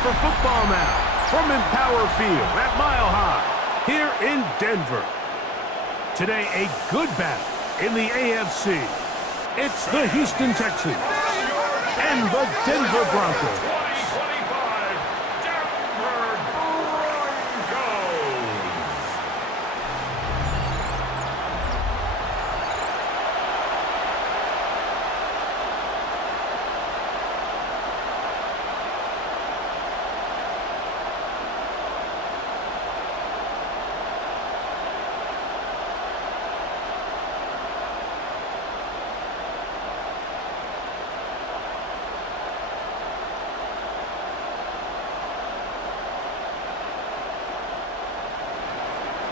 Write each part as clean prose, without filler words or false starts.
for football now from Empower Field at Mile High here in Denver. Today, a good battle in the AFC. It's the Houston Texans and the Denver Broncos.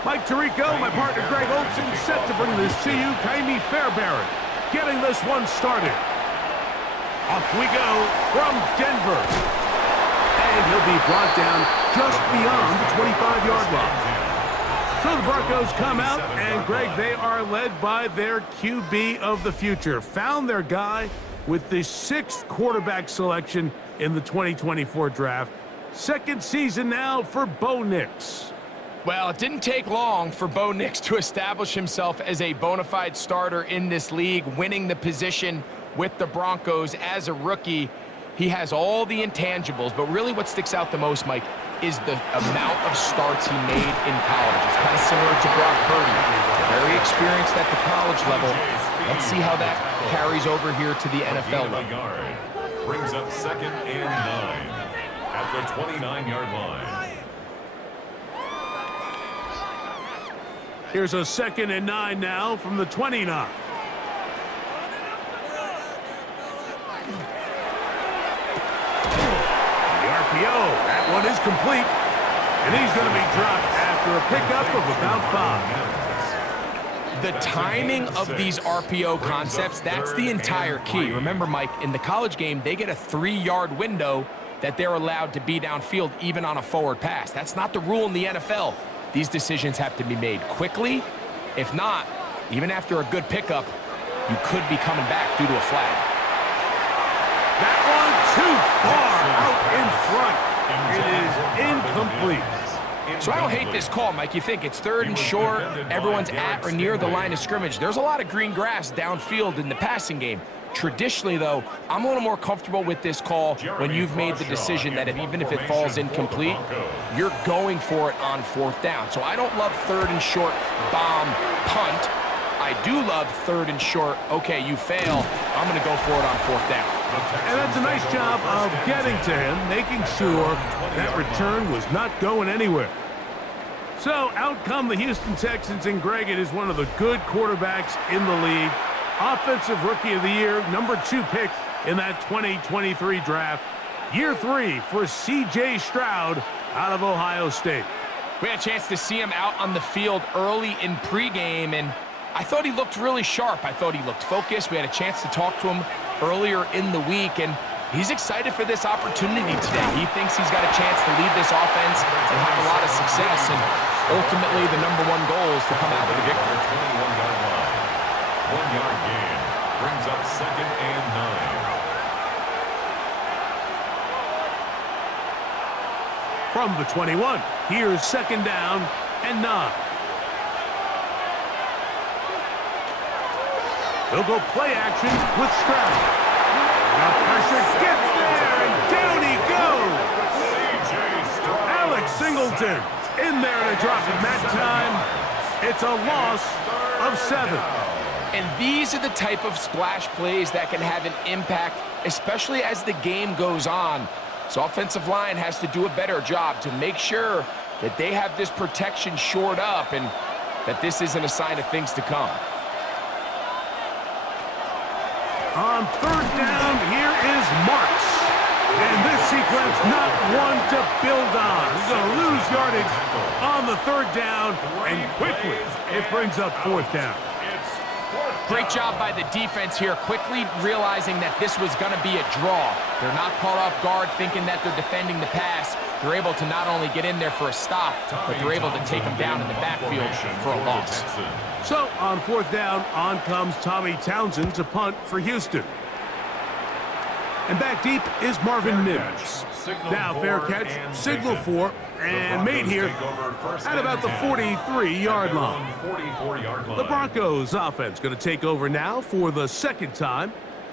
Mike Tirico, my partner Greg Olson, set to bring this to you. Kaimi Fairbairn getting this one started. Off we go from Denver. And he'll be brought down just beyond the 25-yard line. So the Broncos come out, and Greg, they are led by their QB of the future. Found their guy with the 6th quarterback selection in the 2024 draft. Second season now for Bo Nix. Well, it didn't take long for Bo Nix to establish himself as a bona fide starter in this league, winning the position with the Broncos as a rookie. He has all the intangibles, but really what sticks out the most, Mike, is the amount of starts he made in college. It's kind of similar to Brock Purdy. Very experienced at the college level. Let's see how that carries over here to the NFL level. Brings up 2nd and 9 at the 29-yard line. Here's a 2nd and 9 now from the 29. The RPO, that one is complete. And he's going to be dropped after a pickup of about 5. The timing of these RPO concepts, that's the entire key. Remember, Mike, in the college game, they get a 3-yard window that they're allowed to be downfield even on a forward pass. That's not the rule in the NFL. These decisions have to be made quickly. If not, even after a good pickup, you could be coming back due to a flag. That one too far out in front. It is incomplete. So I don't hate this call, Mike. You think it's 3rd and short, everyone's at or near the line of scrimmage. There's a lot of green grass downfield in the passing game. Traditionally, though, I'm a little more comfortable with this call when you've made the decision that even if it falls incomplete, you're going for it on 4th down. So I don't love 3rd and short, bomb, punt. I do love 3rd and short, okay, you fail, I'm going to go for it on 4th down. And that's a nice job of getting to him, making sure that return was not going anywhere. So out come the Houston Texans, and Greg, it is one of the good quarterbacks in the league. Offensive Rookie of the Year, number 2 pick in that 2023 draft. Year 3 for C.J. Stroud out of Ohio State. We had a chance to see him out on the field early in pregame, and I thought he looked really sharp. I thought he looked focused. We had a chance to talk to him earlier in the week, and he's excited for this opportunity today. He thinks he's got a chance to lead this offense and have a lot of success, and ultimately the number 1 goal is to come out with a victory. 21-yard line. 1-yard gain brings up 2nd and 9. From the 21, here's 2nd down and 9. They'll go play action with Stroud. Now pressure gets there, and down he goes. Alex Singleton in there to drop him that time. It's a loss of 7. And these are the type of splash plays that can have an impact, especially as the game goes on. So offensive line has to do a better job to make sure that they have this protection shored up and that this isn't a sign of things to come. On 3rd down, here is Marks. And this sequence, not one to build on. He's going to lose yardage on the 3rd down, and quickly it brings up 4th down. Great job by the defense here, quickly realizing that this was going to be a draw. They're not caught off guard thinking that they're defending the pass. They're able to not only get in there for a stop, but they're able to take him down in the backfield for a loss. So on 4th down, on comes Tommy Townsend to punt for Houston. And back deep is Marvin Mims. Now fair catch, signal for, and made here at about the 43-yard line. The Broncos offense going to take over now for the second time.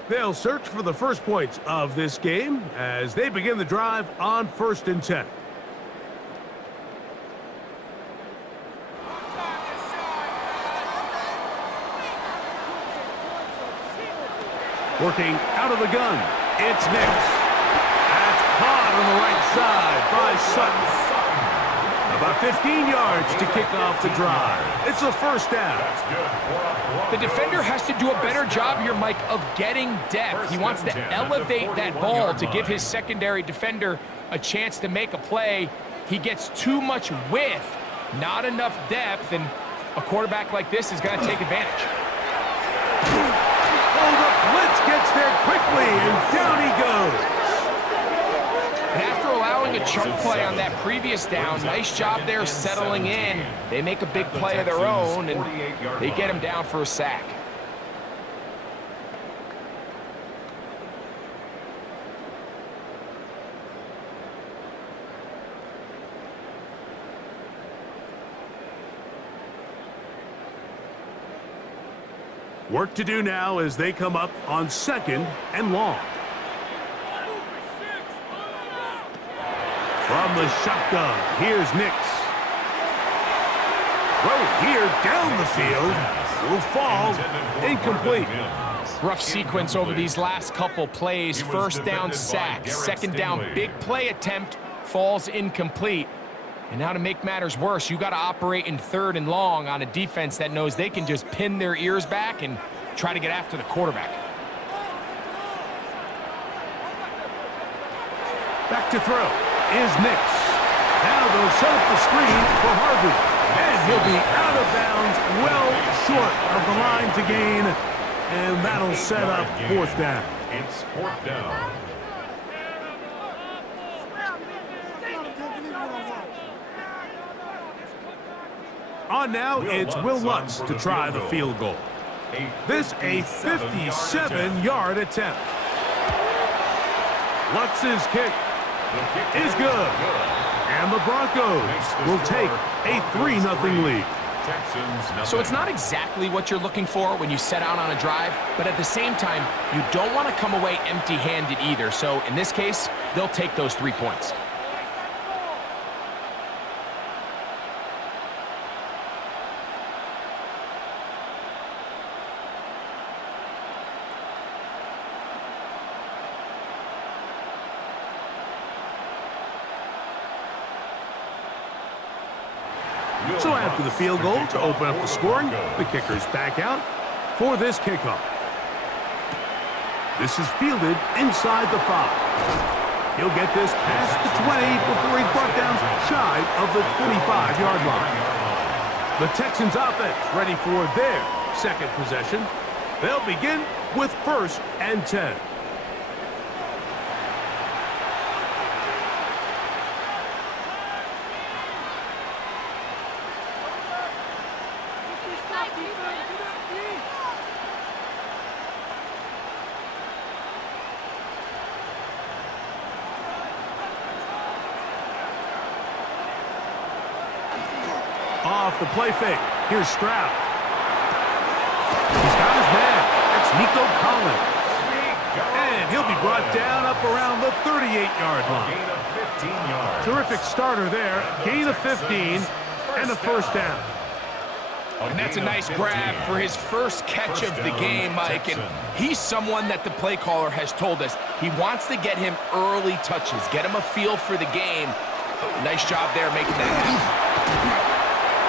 They'll search for the first points of this game as they begin the drive on 1st and 10. Working out of the gun, it's Nix. That's caught on the right side by Sutton. About 15 yards to kick off the drive. It's a first down. The defender has to do a better job here, Mike, of getting depth. He wants to elevate that ball to give his secondary defender a chance to make a play. He gets too much width, not enough depth, and a quarterback like this is going to take advantage. Oh, the blitz gets there quickly, and down he goes. And after allowing a chunk play on that previous down, nice job there settling in. They make a big play of their own, and they get him down for a sack. Work to do now as they come up on 2nd and long. From the shotgun, here's Nix. Throw here down the field. Will fall incomplete. Rough sequence over these last couple plays. First down sack, second down big play attempt, falls incomplete. And now to make matters worse, you got to operate in 3rd and long on a defense that knows they can just pin their ears back and try to get after the quarterback. Back to throw is Nix. Now they'll set up the screen for Harvey. And he'll be out of bounds, well short of the line to gain. And that'll set up 4th down. It's 4th down. On now, it's Will Lutz to try the field goal. This a 57-yard attempt. Lutz's kick is good. And the Broncos will take a 3-0 lead. So it's not exactly what you're looking for when you set out on a drive, but at the same time, you don't want to come away empty-handed either. So in this case, they'll take those 3 points. So after the field goal to open up the scoring, the kicker's back out for this kickoff. This is fielded inside the 5. He'll get this past the 20 before he's brought down shy of the 25-yard line. The Texans offense ready for their second possession. They'll begin with 1st and 10. Off the play fake. Here's Stroud. He's got his man. That's Nico Collins. And he'll be brought down up around the 38-yard line. Terrific starter there. Gain of 15 and a first down. And that's a nice grab for his first catch of the game, Mike. And he's someone that the play caller has told us he wants to get him early touches, get him a feel for the game. Nice job there making that happen.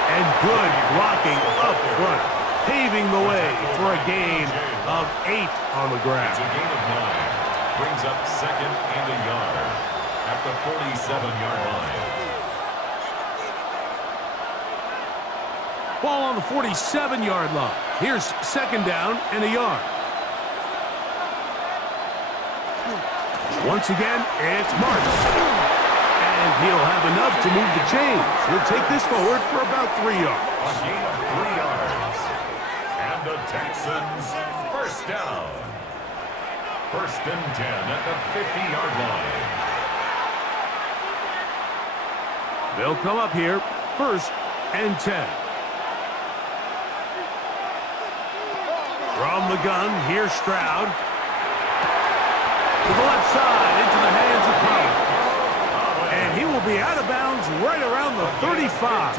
And good blocking up front, paving the way for a gain of 8 on the ground. It's a gain of 9. Brings up 2nd and a yard at the 47-yard line. Ball on the 47-yard line. Here's 2nd down and a yard. Once again, it's Marks. And he'll have enough to move the chains. He'll take this forward for about 3 yards. A gain of 3 yards. And the Texans first down. First and 10 at the 50-yard line. They'll come up here. First and 10. From the gun, here's Stroud. To the left side, into the hands of Collins. And he will be out of bounds right around the 35.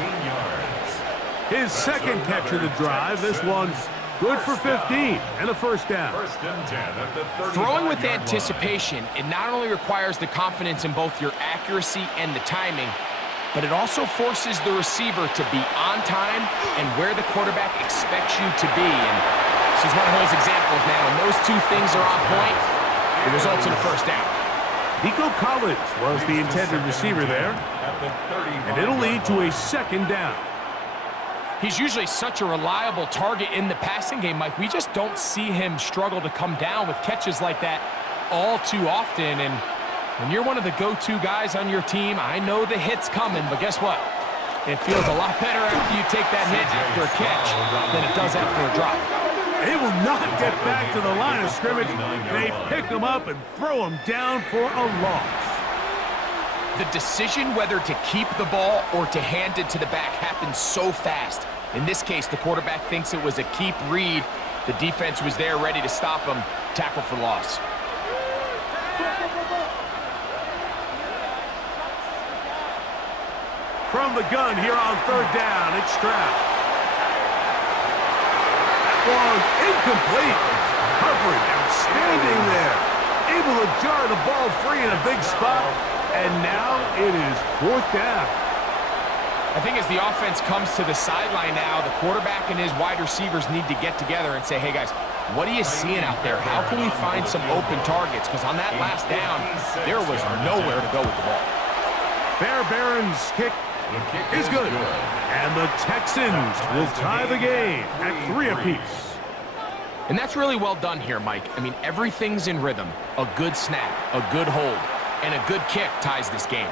His second catch of the drive. This one's good for 15 and a first down. First and 10 at the 35-yard Throwing with line. anticipation, it not only requires the confidence in both your accuracy and the timing, but it also forces the receiver to be on time and where the quarterback expects you to be. And this is one of those examples, man. When those two things are on point, it results in a first down. Nico Collins was the intended receiver there, and it'll lead to a second down. He's usually such a reliable target in the passing game, Mike. We just don't see him struggle to come down with catches like that all too often. And when you're one of the go-to guys on your team, I know the hit's coming, but guess what? It feels a lot better after you take that hit after a catch than it does after a drop. They will not get back to the line of scrimmage. They pick him up and throw him down for a loss. The decision whether to keep the ball or to hand it to the back happens so fast. In this case, the quarterback thinks it was a keep read. The defense was there ready to stop him. Tackle for loss. From the gun here on third down, it's Stroud. That one incomplete. Coverage outstanding there. Able to jar the ball free in a big spot. And now it is fourth down. I think as the offense comes to the sideline now, the quarterback and his wide receivers need to get together and say, hey, guys, what are you seeing out there? How can we find some open targets? Because on that last down, there was nowhere to go with the ball. Fairbairn's kick is good. And the Texans will tie the game at 3 apiece. And that's really well done here, Mike. I mean, everything's in rhythm. A good snap, a good hold, and a good kick ties this game.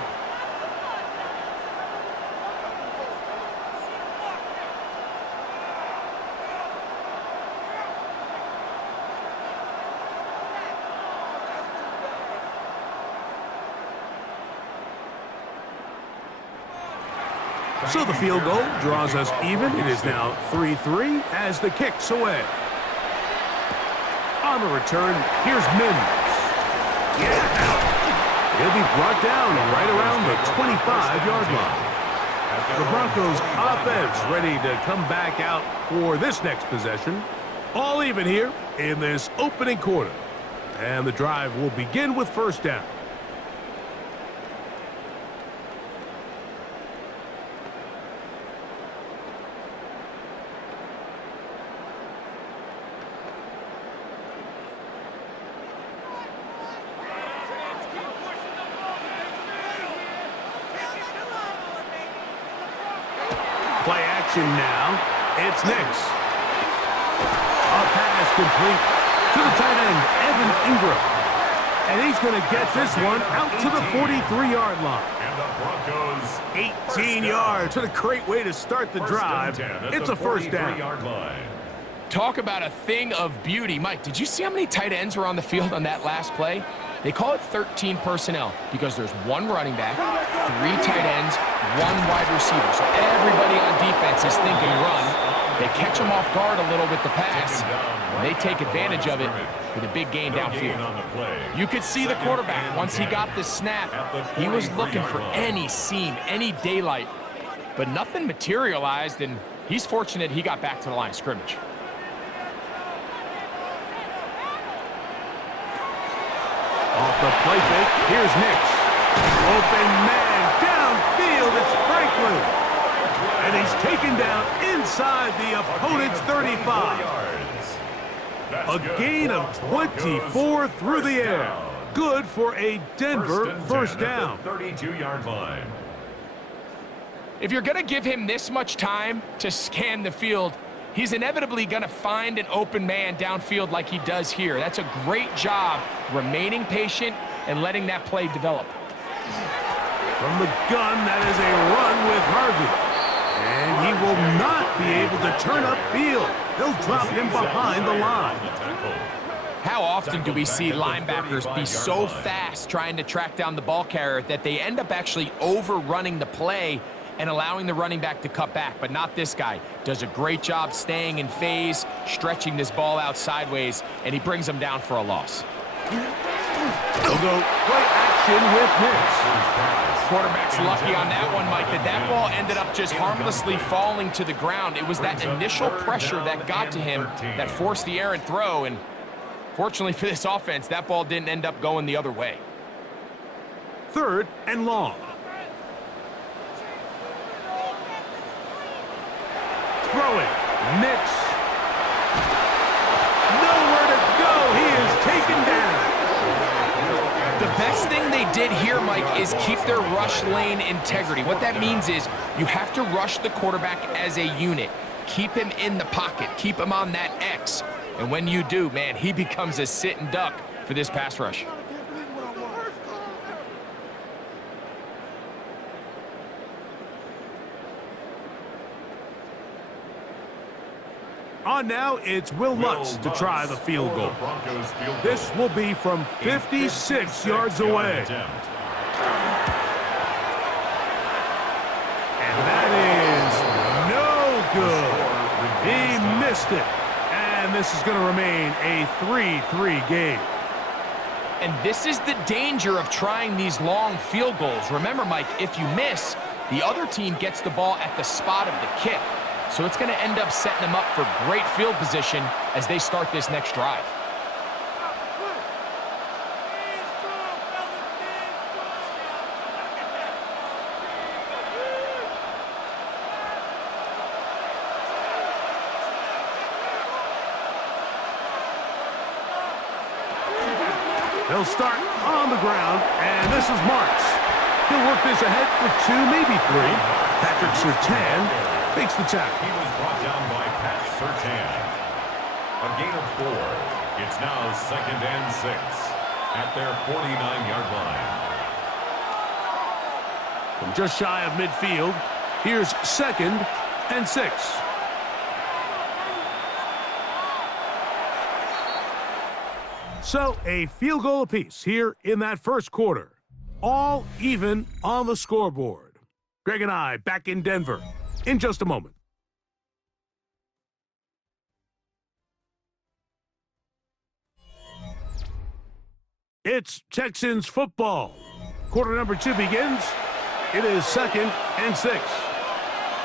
So the field goal draws us even. It is now 3-3 as the kick's away. On the return, here's Mims. Yeah! He'll be brought down right around the 25-yard line. The Broncos offense ready to come back out for this next possession. All even here in this opening quarter. And the drive will begin with first down. Play action now. It's Nix. A pass complete to the tight end, Evan Ingram. And he's going to get this one out to the 43-yard line. And the Broncos 18 yards. What a great way to start the drive. It's a first down. Talk about a thing of beauty. Mike, did you see how many tight ends were on the field on that last play? They call it 13 personnel because there's one running back, 3 tight ends, 1 wide receiver. So everybody on defense is thinking run. They catch them off guard a little with the pass, and they take advantage of it with a big gain downfield. You could see the quarterback, once he got the snap, he was looking for any seam, any daylight, but nothing materialized, and he's fortunate he got back to the line of scrimmage. Off the play fake, here's Nix. Open man, downfield, it's Franklin. And he's taken down inside the opponent's 35. A gain of 24 through the air. Good for a Denver first down. 32-yard line. If you're going to give him this much time to scan the field, he's inevitably going to find an open man downfield like he does here. That's a great job remaining patient and letting that play develop. From the gun, that is a run with Harvey. And he will not be able to turn upfield. They'll drop him behind the line. How often do we see linebackers be so fast trying to track down the ball carrier that they end up actually overrunning the play and allowing the running back to cut back? But not this guy. Does a great job staying in phase, stretching this ball out sideways, and he brings him down for a loss. They'll go play action with Hicks. Quarterback's lucky on that one, Mike, that ball ended up just harmlessly falling to the ground. It was that initial pressure that got to him that forced the errant throw, and fortunately for this offense, that ball didn't end up going the other way. 3rd and long. Throwing. Mix. Nowhere to go. He is taken down. The best thing they did here, Mike, is keep their rush lane integrity. What that means is you have to rush the quarterback as a unit. Keep him in the pocket. Keep him on that X. And when you do, man, he becomes a sitting duck for this pass rush. On now, it's Will Lutz to try the field goal. This will be from 56 yards away. And that is no good. He missed it. And this is going to remain a 3-3 game. And this is the danger of trying these long field goals. Remember, Mike, if you miss, the other team gets the ball at the spot of the kick. So it's going to end up setting them up for great field position as they start this next drive. They'll start on the ground, and this is Marks. He'll work this ahead for 2, maybe 3. Patrick Surtain takes the tackle. He was brought down by Pat Surtain. A gain of 4. It's now 2nd and 6 at their 49-yard line. From just shy of midfield, here's 2nd and 6. So a field goal apiece here in that first quarter. All even on the scoreboard. Greg and I back in Denver in just a moment. It's Texans football. Quarter number 2 begins. It is 2nd and 6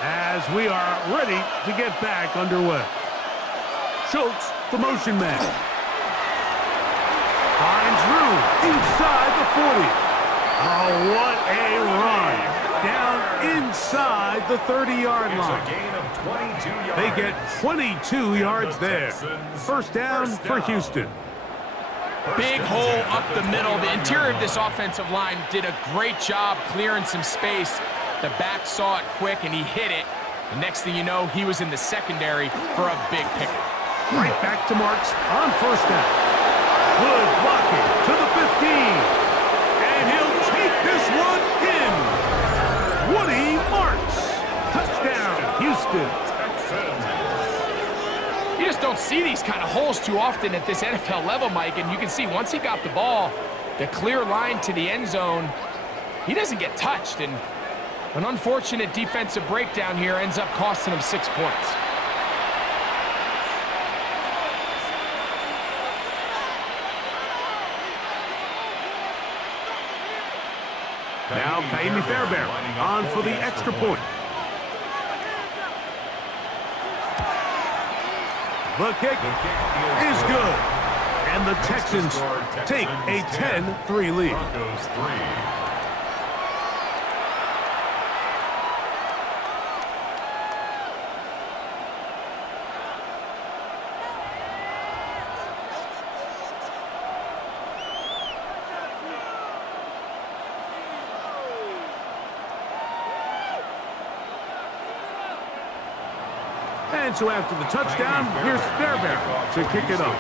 as we are ready to get back underway. Schultz, the motion man. Finds room inside the 40. Oh, what a run. Down inside the 30-yard line. They get 22 yards there. First down for Houston. Big hole up the middle. The interior of this offensive line did a great job clearing some space. The back saw it quick, and he hit it. The next thing you know, he was in the secondary for a big pickup. Right back to Marks on first down. Good blocking to the 15. And he'll take this one in. Woody Marks. Touchdown, Houston. You just don't see these kind of holes too often at this NFL level, Mike. And you can see once he got the ball, the clear line to the end zone, he doesn't get touched. And an unfortunate defensive breakdown here ends up costing him 6 points. Now Kaimi Fairbairn on for the extra point. The kick is good. And the Texans take a 10-3 lead. Broncos 3. And so after the touchdown, here's Fairbairn to kick it off.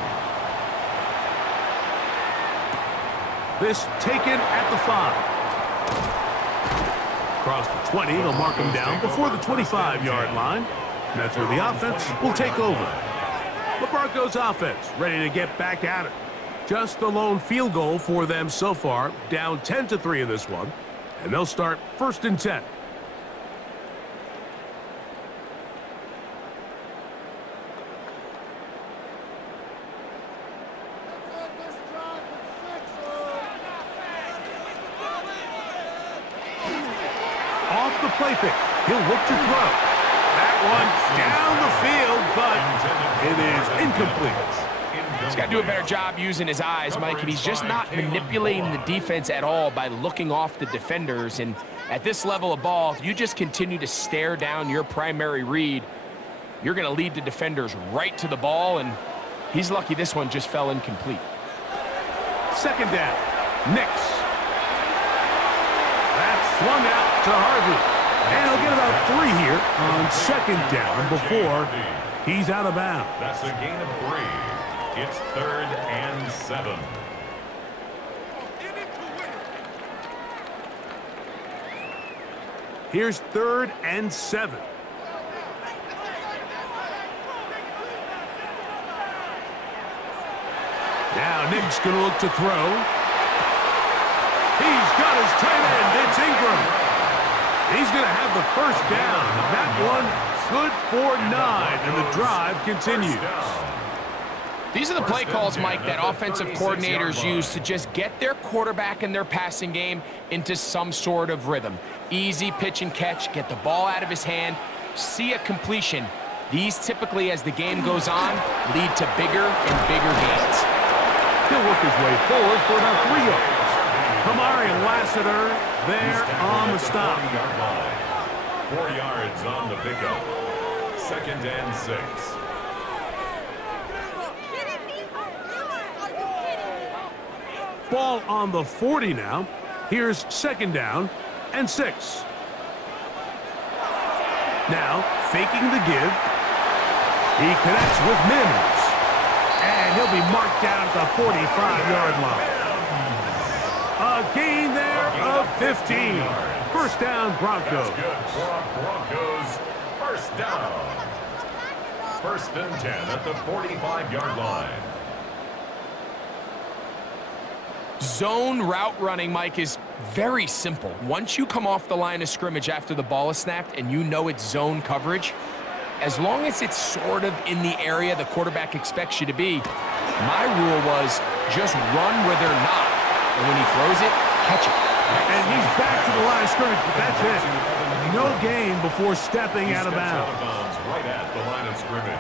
This taken at the 5. Across the 20, they'll mark him down before the 25-yard line. And that's where the offense will take over. The Broncos offense ready to get back at it. Just the lone field goal for them so far. Down 10-3 in this one. And they'll start 1st and 10. Off the play fake. He'll look to throw. That one down the field, but it is incomplete. He's got to do a better job using his eyes, Mike, and he's just not manipulating the defense at all by looking off the defenders. And at this level of ball, if you just continue to stare down your primary read, you're going to lead the defenders right to the ball, and he's lucky this one just fell incomplete. 2nd down. Nix. That's swung out to Harvey. And he'll get about 3 here on 2nd down before he's out of bounds. That's a gain of 3. It's 3rd and 7. Here's 3rd and 7. Now Nick's going to look to throw. He's got his tight end. It's Ingram. He's going to have the 1st down. That one good for 9, and the drive continues. These are the play calls, Mike, that offensive coordinators use to just get their quarterback and their passing game into some sort of rhythm. Easy pitch and catch, get the ball out of his hand, see a completion. These typically, as the game goes on, lead to bigger and bigger gains. He'll work his way forward for about 3 yards. Kamari and Lassiter there on the stop. 4 yards on the pickup. 2nd and 6. Ball on the 40 now. Here's 2nd down and 6. Now, faking the give. He connects with Mims. And he'll be marked down at the 45-yard line. A gain there of 15. 1st down, Broncos. That's good for Broncos. 1st down. 1st and 10 at the 45-yard line. Zone route running, Mike, is very simple. Once you come off the line of scrimmage after the ball is snapped and you know it's zone coverage, as long as it's sort of in the area the quarterback expects you to be, my rule was just run where they're not. And when he throws it, catch it. And he's back to the line of scrimmage, but that's it. No gain before stepping out of bounds. Right at the line of scrimmage.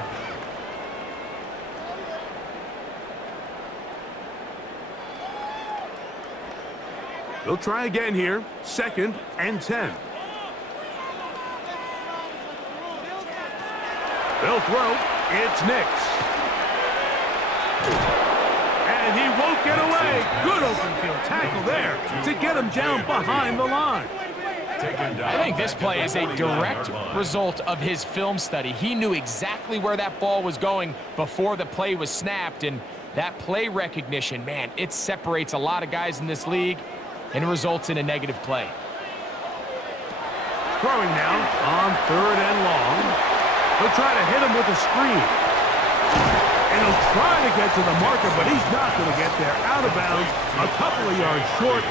They'll try again here. 2nd and 10. They'll throw. It's Nix. And he won't get away. Good open field tackle there to get him down behind the line. I think this play is a direct result of his film study. He knew exactly where that ball was going before the play was snapped, and that play recognition, man, it separates a lot of guys in this league and results in a negative play. Throwing now on 3rd and long. He'll try to hit him with a screen. And he'll try to get to the marker, but he's not going to get there. Out of bounds, a couple of yards short.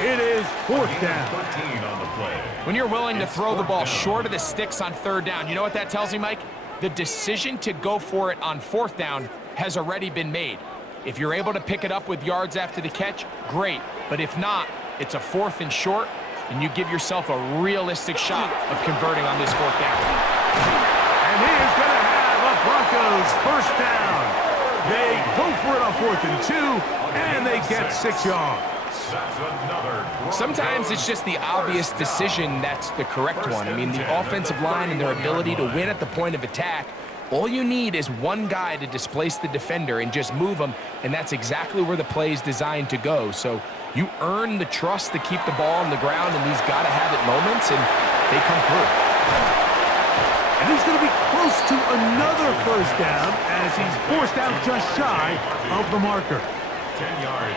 It is 4th down. 13 on the play. When you're willing to throw the ball short of the sticks on 3rd down, you know what that tells me, Mike? The decision to go for it on 4th down has already been made. If you're able to pick it up with yards after the catch, great. But if not, it's a 4th and short, and you give yourself a realistic shot of converting on this 4th down. And he is going to have a Broncos 1st down. They go for it on 4th and 2, and they get 6 yards. Sometimes it's just the obvious decision that's the correct one. I mean, the offensive line and their ability to win at the point of attack, all you need is one guy to displace the defender and just move him, and that's exactly where the play is designed to go. So you earn the trust to keep the ball on the ground in these gotta-have-it moments, and they come through. And he's going to be close to another 1st down as he's forced out just shy of the marker.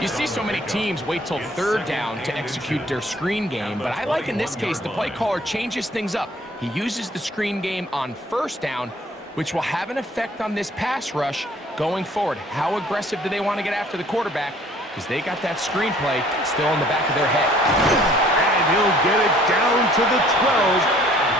You see so many teams wait till 3rd down to execute their screen game, but I like in this case the play caller changes things up. He uses the screen game on 1st down, which will have an effect on this pass rush going forward. How aggressive do they want to get after the quarterback? Because they got that screenplay still in the back of their head. And he'll get it down to the 12,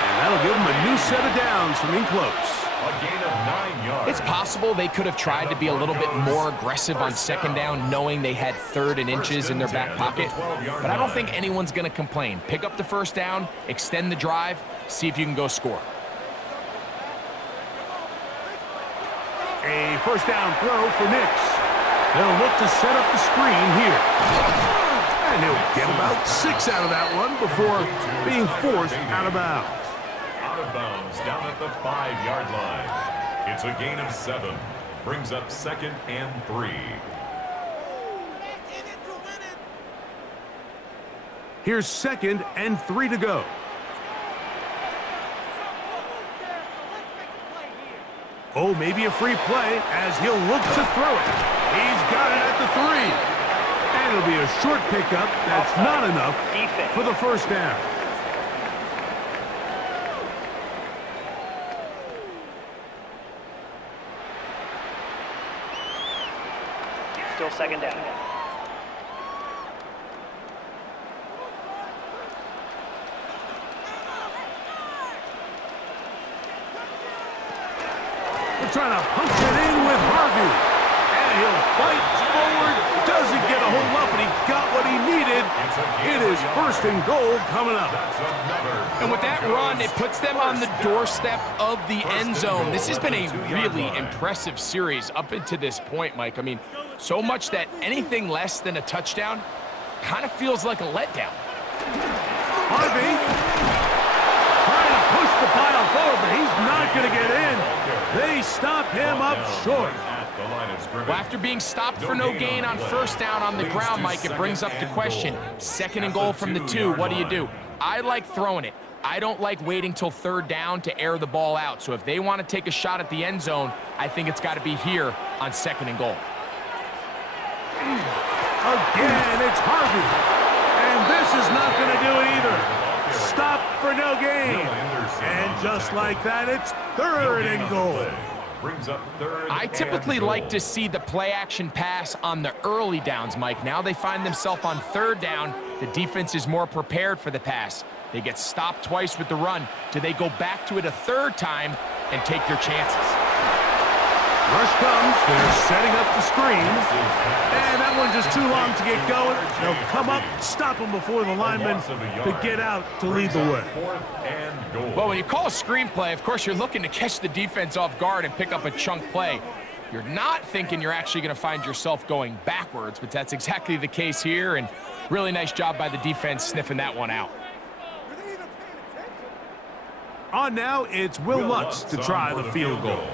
and that'll give him a new set of downs from in close. A gain of 9 yards. It's possible they could have tried to be a little bit more aggressive on second down, knowing they had 3rd and inches in their back pocket. But I don't think anyone's going to complain. Pick up the first down, extend the drive, see if you can go score. A first down throw for Nix. They'll look to set up the screen here. And he'll get about 6 out of that one before being forced out of bounds. Out of bounds down at the 5-yard line. It's a gain of 7. Brings up 2nd and 3. Here's 2nd and 3 to go. Oh, maybe a free play as he'll look to throw it. He's got it at the 3. And it'll be a short pickup. That's not enough for the first down. Still second down. They're trying to punch it in with Harvey. And he'll fight forward. Doesn't get a hold up, and he got what he needed. It is 1st and goal coming up. And with that run, it puts them on the doorstep of the end zone. This has been a really impressive series up until this point, Mike. I mean, so much that anything less than a touchdown kind of feels like a letdown. Harvey trying to push the pile forward, but he's not going to get in. They stop him up short. Well, after being stopped for no gain on first down on the ground, Mike, it brings up the question. 2nd and goal from the 2, what do? I like throwing it. I don't like waiting till 3rd down to air the ball out. So if they want to take a shot at the end zone, I think it's got to be here on 2nd and goal. Again, it's Harvey. And this is not going to do it either. Stop for no gain. And just like that, it's 3rd and goal. Brings up 3rd. I typically like to see the play-action pass on the early downs, Mike. Now they find themselves on 3rd down. The defense is more prepared for the pass. They get stopped twice with the run. Do they go back to it a 3rd time and take their chances? Rush comes. They're setting up the screen. And that one just too long to get going. They'll come up, stop him before the lineman could get out to lead the way. Well, when you call a screenplay, of course, you're looking to catch the defense off guard and pick up a chunk play. You're not thinking you're actually going to find yourself going backwards, but that's exactly the case here, and really nice job by the defense sniffing that one out. On now, it's Will Lutz to try the field goal.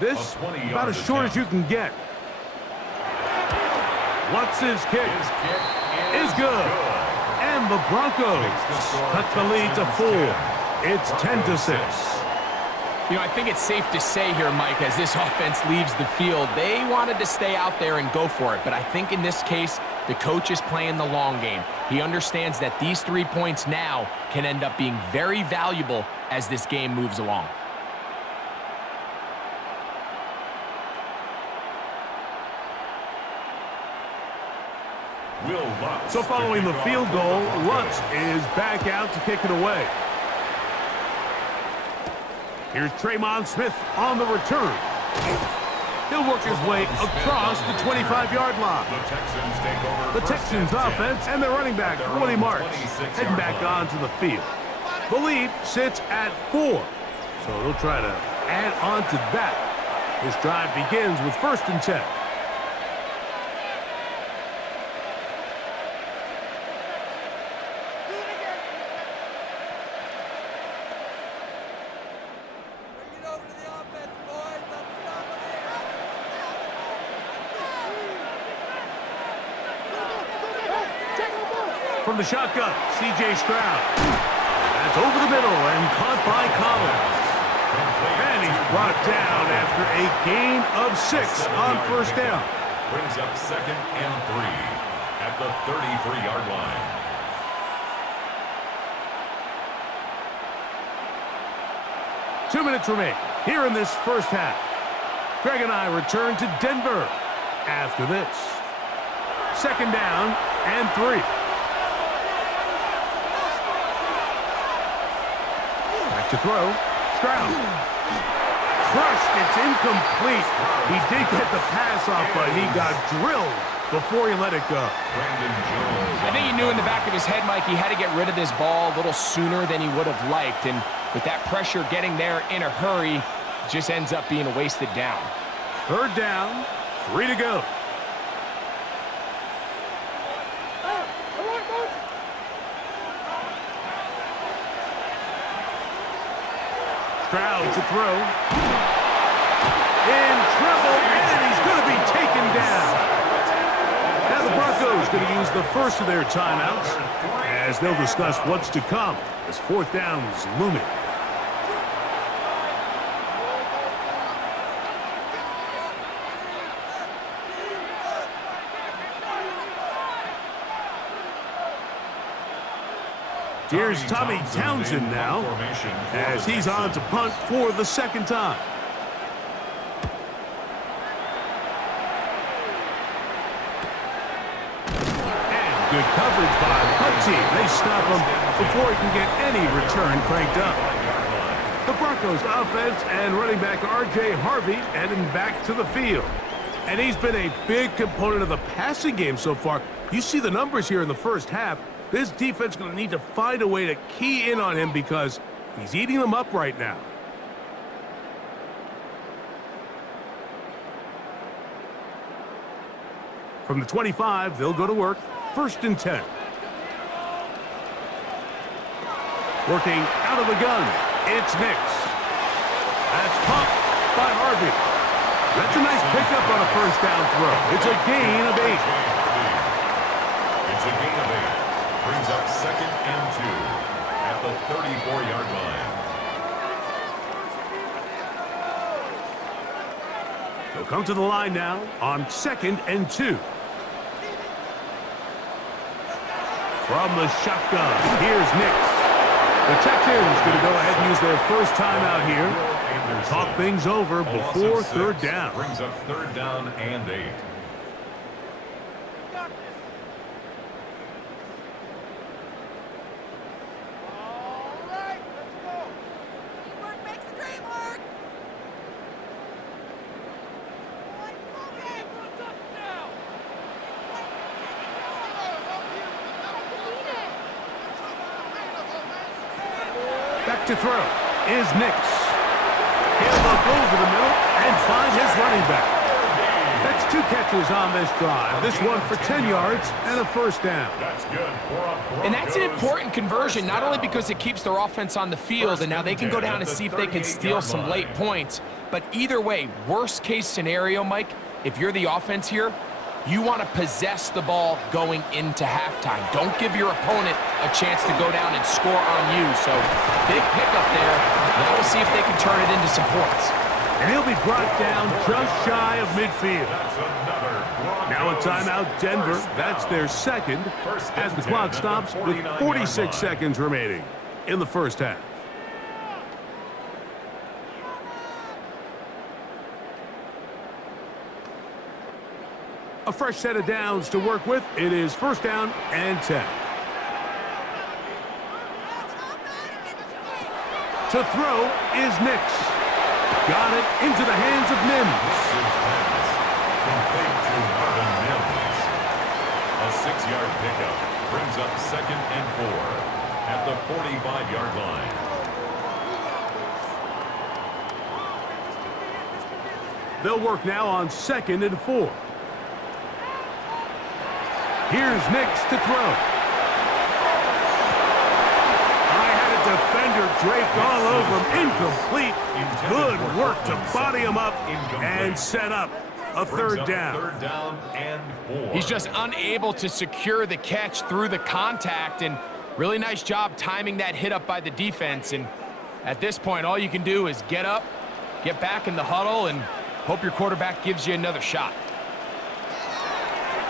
This, about as short as you can get. Lutz's kick is good. And the Broncos cut the lead to 4. It's 10-6. You know, I think it's safe to say here, Mike, as this offense leaves the field, they wanted to stay out there and go for it. But I think in this case, the coach is playing the long game. He understands that these 3 points now can end up being very valuable as this game moves along. So following the field goal, Lutz is back out to kick it away. Here's Tremon Smith on the return. He'll work his way across the 25-yard line. The Texans offense and their running back, Willie Marks, heading back onto the field. The lead sits at 4, so they'll try to add on to that. This drive begins with 1st and 10. From the shotgun, C.J. Stroud. That's over the middle and caught by Collins. And he's brought down after a gain of 6 on first down. Brings up 2nd and 3 at the 33-yard line. Two minutes remain. here in this first half. Greg and I return to Denver after this. Second down and 3. Back to throw. Stroud. Crushed. It's incomplete. He did get the pass off, but he got drilled before he let it go. I think he knew in the back of his head, Mike, he had to get rid of this ball a little sooner than he would have liked. And with that pressure getting there in a hurry, it just ends up being a wasted down. Third down, 3 to go. Stroud to throw. In trouble, and he's going to be taken down. Now the Broncos going to use the first of their timeouts as they'll discuss what's to come as fourth down is looming. Here's Tommy Townsend now as he's on to punt for the second time. And good coverage by the punt team. They stop him before he can get any return cranked up. The Broncos offense and running back R.J. Harvey heading back to the field. And he's been a big component of the passing game so far. You see the numbers here in the first half. This defense is going to need to find a way to key in on him because he's eating them up right now. From the 25, they'll go to work. First and 10. Working out of the gun. It's Nix. That's caught by Harvey. That's a nice pickup on a first down throw. It's a gain of 8. It's a gain of 8. Brings up second and 2 at the 34-yard line. They'll come to the line now on second and 2. From the shotgun, here's Nix. The Texans going to go ahead and use their first timeout here and talk things over before third down. Brings up third down and 8. Back to throw is Nix. He'll look over the middle and find his running back. That's 2 catches on this drive. This one for 10 yards and a first down. That's good. And that's an important conversion, not only because it keeps their offense on the field, and now they can go down and see if they can steal some late points. But either way, worst case scenario, Mike, if you're the offense here, you want to possess the ball going into halftime. Don't give your opponent a chance to go down and score on you. So big pickup there. Now we'll see if they can turn it into some points. And he'll be brought down just shy of midfield. Now a timeout, Denver. That's their second as the clock stops with 46 seconds remaining in the first half. A fresh set of downs to work with. It is first down and 10. To throw is Nix. Got it into the hands of Mims. Complete to Marvin Mims. A 6-yard pickup brings up second and 4 at the 45-yard line. They'll work now on second and 4. Here's Nix to throw. I had a defender draped all over him. Incomplete. Good work to body him up and set up a third down. Third down and 4. He's just unable to secure the catch through the contact, and really nice job timing that hit up by the defense. And at this point, all you can do is get up, get back in the huddle, and hope your quarterback gives you another shot.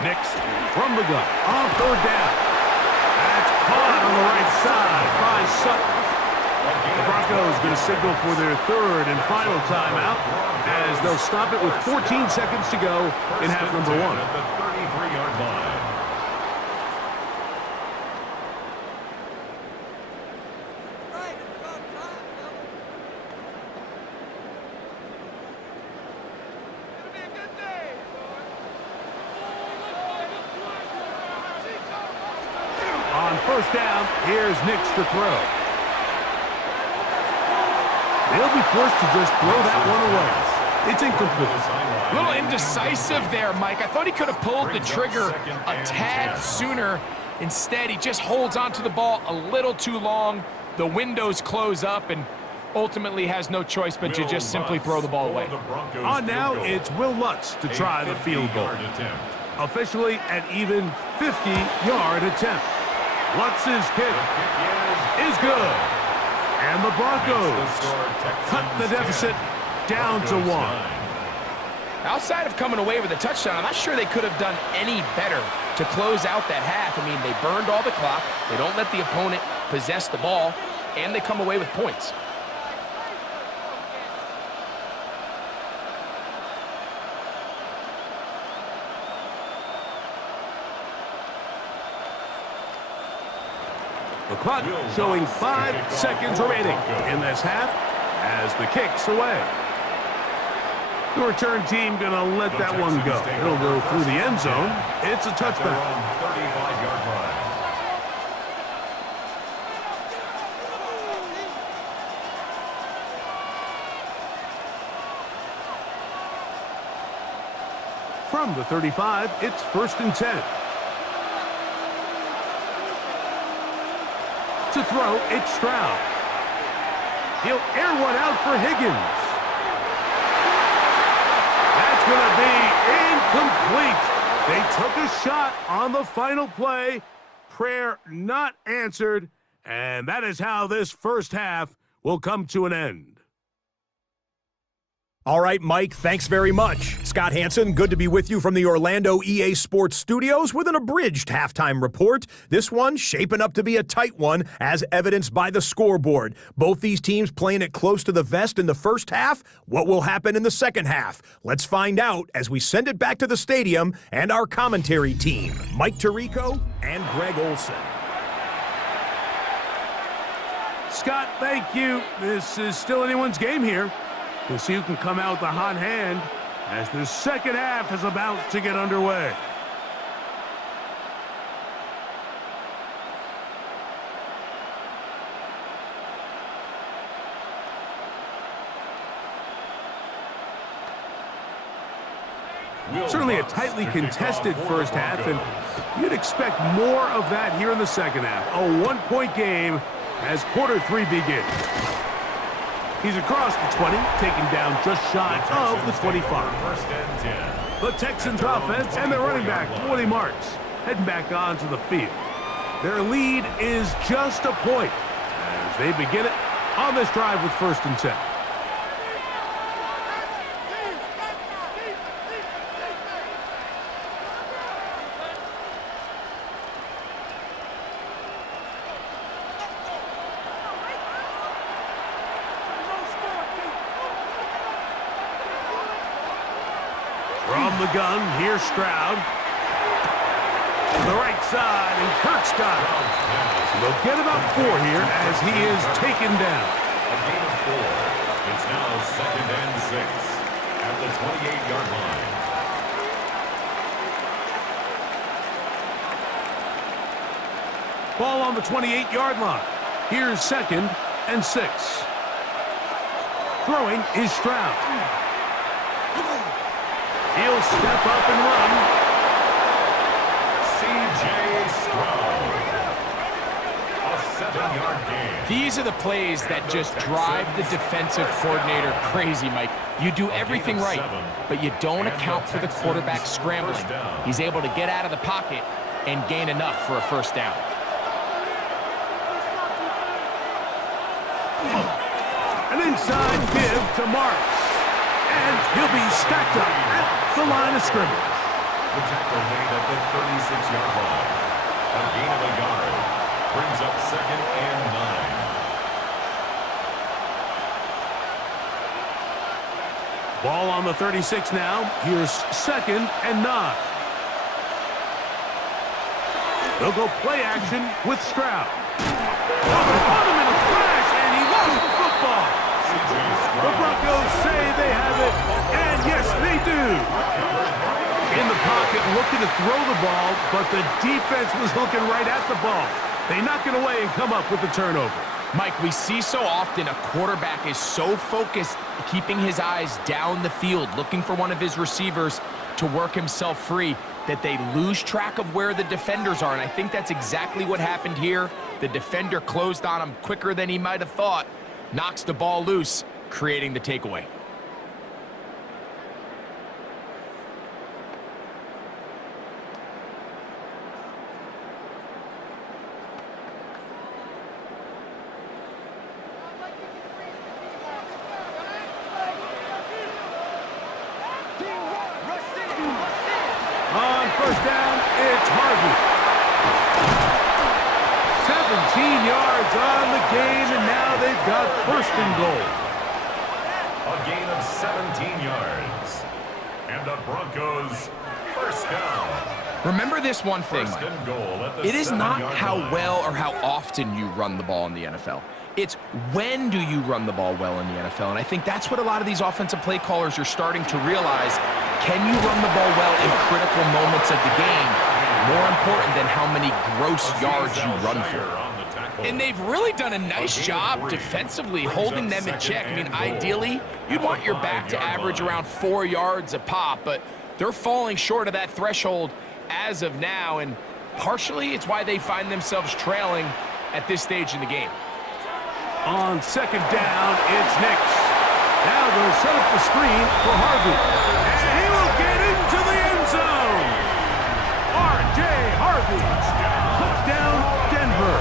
Nix from the gun on third down. That's caught on the right side by Sutton. The Broncos going to signal for their third and final timeout as they'll stop it with 14 seconds to go in half number one. At the 33-yard line. On first down, here's Nix to throw. They'll be forced to just throw that one away. It's incomplete. A little indecisive there, Mike. I thought he could have pulled the trigger a tad sooner. Instead, he just holds onto the ball a little too long. The windows close up and ultimately has no choice but to just simply throw the ball away. On now, it's Will Lutz to try the field goal. Officially an even 50-yard attempt. Lutz's kick is good. And the Broncos cut the deficit down to 1. Outside of coming away with a touchdown, I'm not sure they could have done any better to close out that half. I mean, they burned all the clock. They don't let the opponent possess the ball, and they come away with points. The clock showing 5 seconds remaining in this half as the kick's away. The return team going to let that one go. It'll go through the end zone. It's a touchback. 35-yard line. From the 35, it's 1st and 10. To throw, it's Stroud. He'll air one out for Higgins. That's going to be incomplete. They took a shot on the final play. Prayer not answered. And that is how this first half will come to an end. All right, Mike, thanks very much. Scott Hansen, good to be with you from the Orlando EA Sports Studios with an abridged halftime report. This one shaping up to be a tight one, as evidenced by the scoreboard. Both these teams playing it close to the vest in the first half. What will happen in the second half? Let's find out as we send it back to the stadium and our commentary team, Mike Tirico and Greg Olson. Scott, thank you. This is still anyone's game here. We'll see who can come out with a hot hand as the second half is about to get underway. Certainly a tightly contested first half, and you'd expect more of that here in the second half. A one-point game as quarter 3 begins. He's across the 20, taken down just shy of the 25. First and 10. The Texans offense and their running back, Woody Marks, heading back onto the field. Their lead is just a point as they begin it on this drive with 1st and 10. From the gun, here's Stroud. To the right side, and Kurt's got it. They'll get about 4 here as he is taken down. A gain of 4. It's now 2nd and 6 at the 28-yard line. Ball on the 28-yard line. Here's 2nd and 6. Throwing is Stroud. He'll step up and run. C.J. Stroud. A 7-yard gain. These are the plays that just drive the defensive coordinator crazy, Mike. You do everything right, but you don't account for the quarterback scrambling. He's able to get out of the pocket and gain enough for a first down. An inside give to Marks. And he'll be stacked up at the line of scrimmage. The tackle made at the 36-yard line. A gain of a yard brings up 2nd and 9. Ball on the 36 now. Here's 2nd and 9. They'll go play action with Stroud. Overrun him in a flash, and he lost the football. The Broncos say they have it, and yes, they do. In the pocket, looking to throw the ball, but the defense was looking right at the ball. They knock it away and come up with the turnover. Mike, we see so often a quarterback is so focused, keeping his eyes down the field, looking for one of his receivers to work himself free, that they lose track of where the defenders are. And I think that's exactly what happened here. The defender closed on him quicker than he might have thought, knocks the ball loose, creating the takeaway. On first down, it's Harvey. 17 yards on the game, and now they've got 1st and goal. A gain of 17 yards. And the Broncos, 1st down. Remember this one thing, First Mike. and goal at the It is not 7-yard how line. well or how often you run the ball in the NFL. It's when do you run the ball well in the NFL. And I think that's what a lot of these offensive play callers are starting to realize. Can you run the ball well in critical moments of the game? More important than how many gross yards you run for. And they've really done a nice job defensively holding them in check. I mean, ideally, you'd want your back to average around 4 yards a pop, but they're falling short of that threshold as of now, and partially it's why they find themselves trailing at this stage in the game. On 2nd down, it's Nix. Now they'll set up the screen for Harvey. And he will get into the end zone. R.J. Harvey. Touchdown, Denver.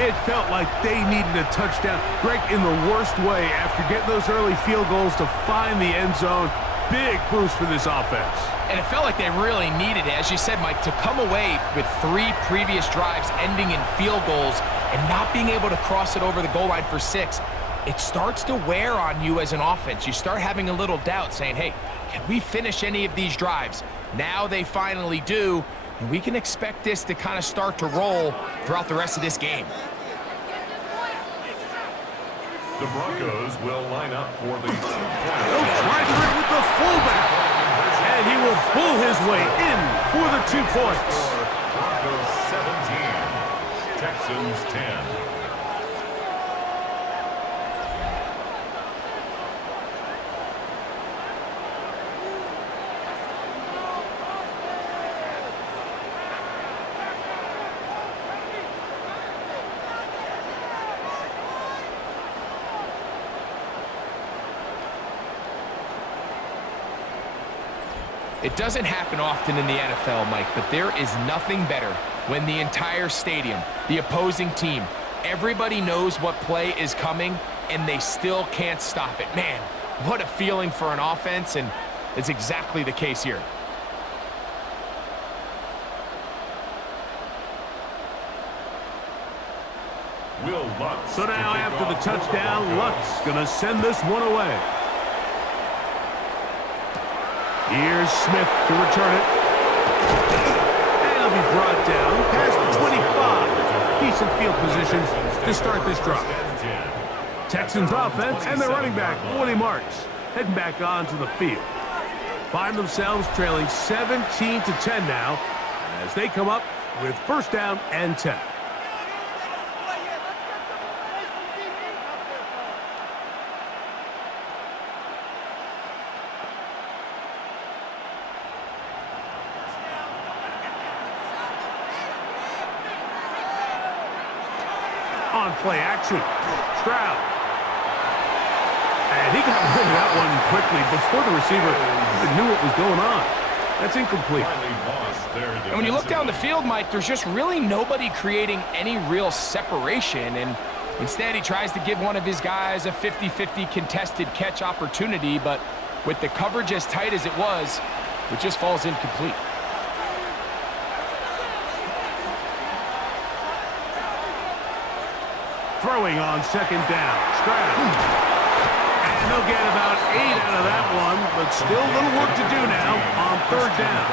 It felt like they needed a touchdown. Greg, in the worst way, after getting those early field goals to find the end zone. Big boost for this offense. And it felt like they really needed it. As you said, Mike, to come away with 3 previous drives ending in field goals and not being able to cross it over the goal line for 6, it starts to wear on you as an offense. You start having a little doubt, saying, hey, can we finish any of these drives? Now they finally do, and we can expect this to kind of start to roll throughout the rest of this game. The Broncos will line up for the 2-point. They'll try to it with the fullback. And he will pull his way in for the 2 points. Broncos 17, Texans 10. It doesn't happen often in the NFL, Mike, but there is nothing better when the entire stadium, the opposing team, everybody knows what play is coming, and they still can't stop it. Man, what a feeling for an offense, and it's exactly the case here. Will Lutz. So now after the touchdown, Lutz going to send this one away. Here's Smith to return it. And he'll be brought down past the 25. Decent field position to start this drive. Texans offense and their running back, Woody Marks, heading back onto the field. Find themselves trailing 17-10 now as they come up with 1st down and 10. On play action, Stroud. And he got rid of that one quickly before the receiver even knew what was going on. That's incomplete. And when you look down the field, Mike, there's just really nobody creating any real separation. And instead, he tries to give one of his guys a 50-50 contested catch opportunity. But with the coverage as tight as it was, it just falls incomplete. Throwing on 2nd down. Stroud. And They'll get about 8 out of that one, but still a little work to do now on third down.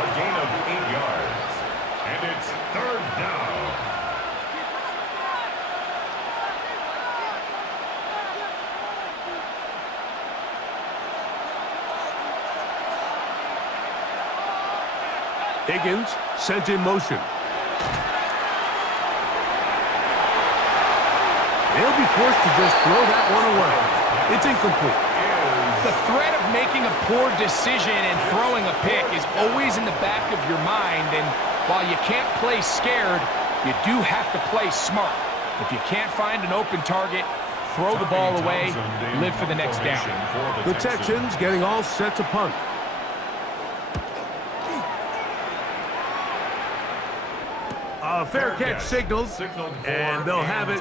A gain of 8 yards. And it's third down. Higgins sent in motion. They'll be forced to just throw that one away. It's incomplete. The threat of making a poor decision and throwing a pick is always in the back of your mind, and while you can't play scared, you do have to play smart. If you can't find an open target, throw the ball away, live for the next down. The Texans getting all set to punt. A fair catch signaled, and they'll have it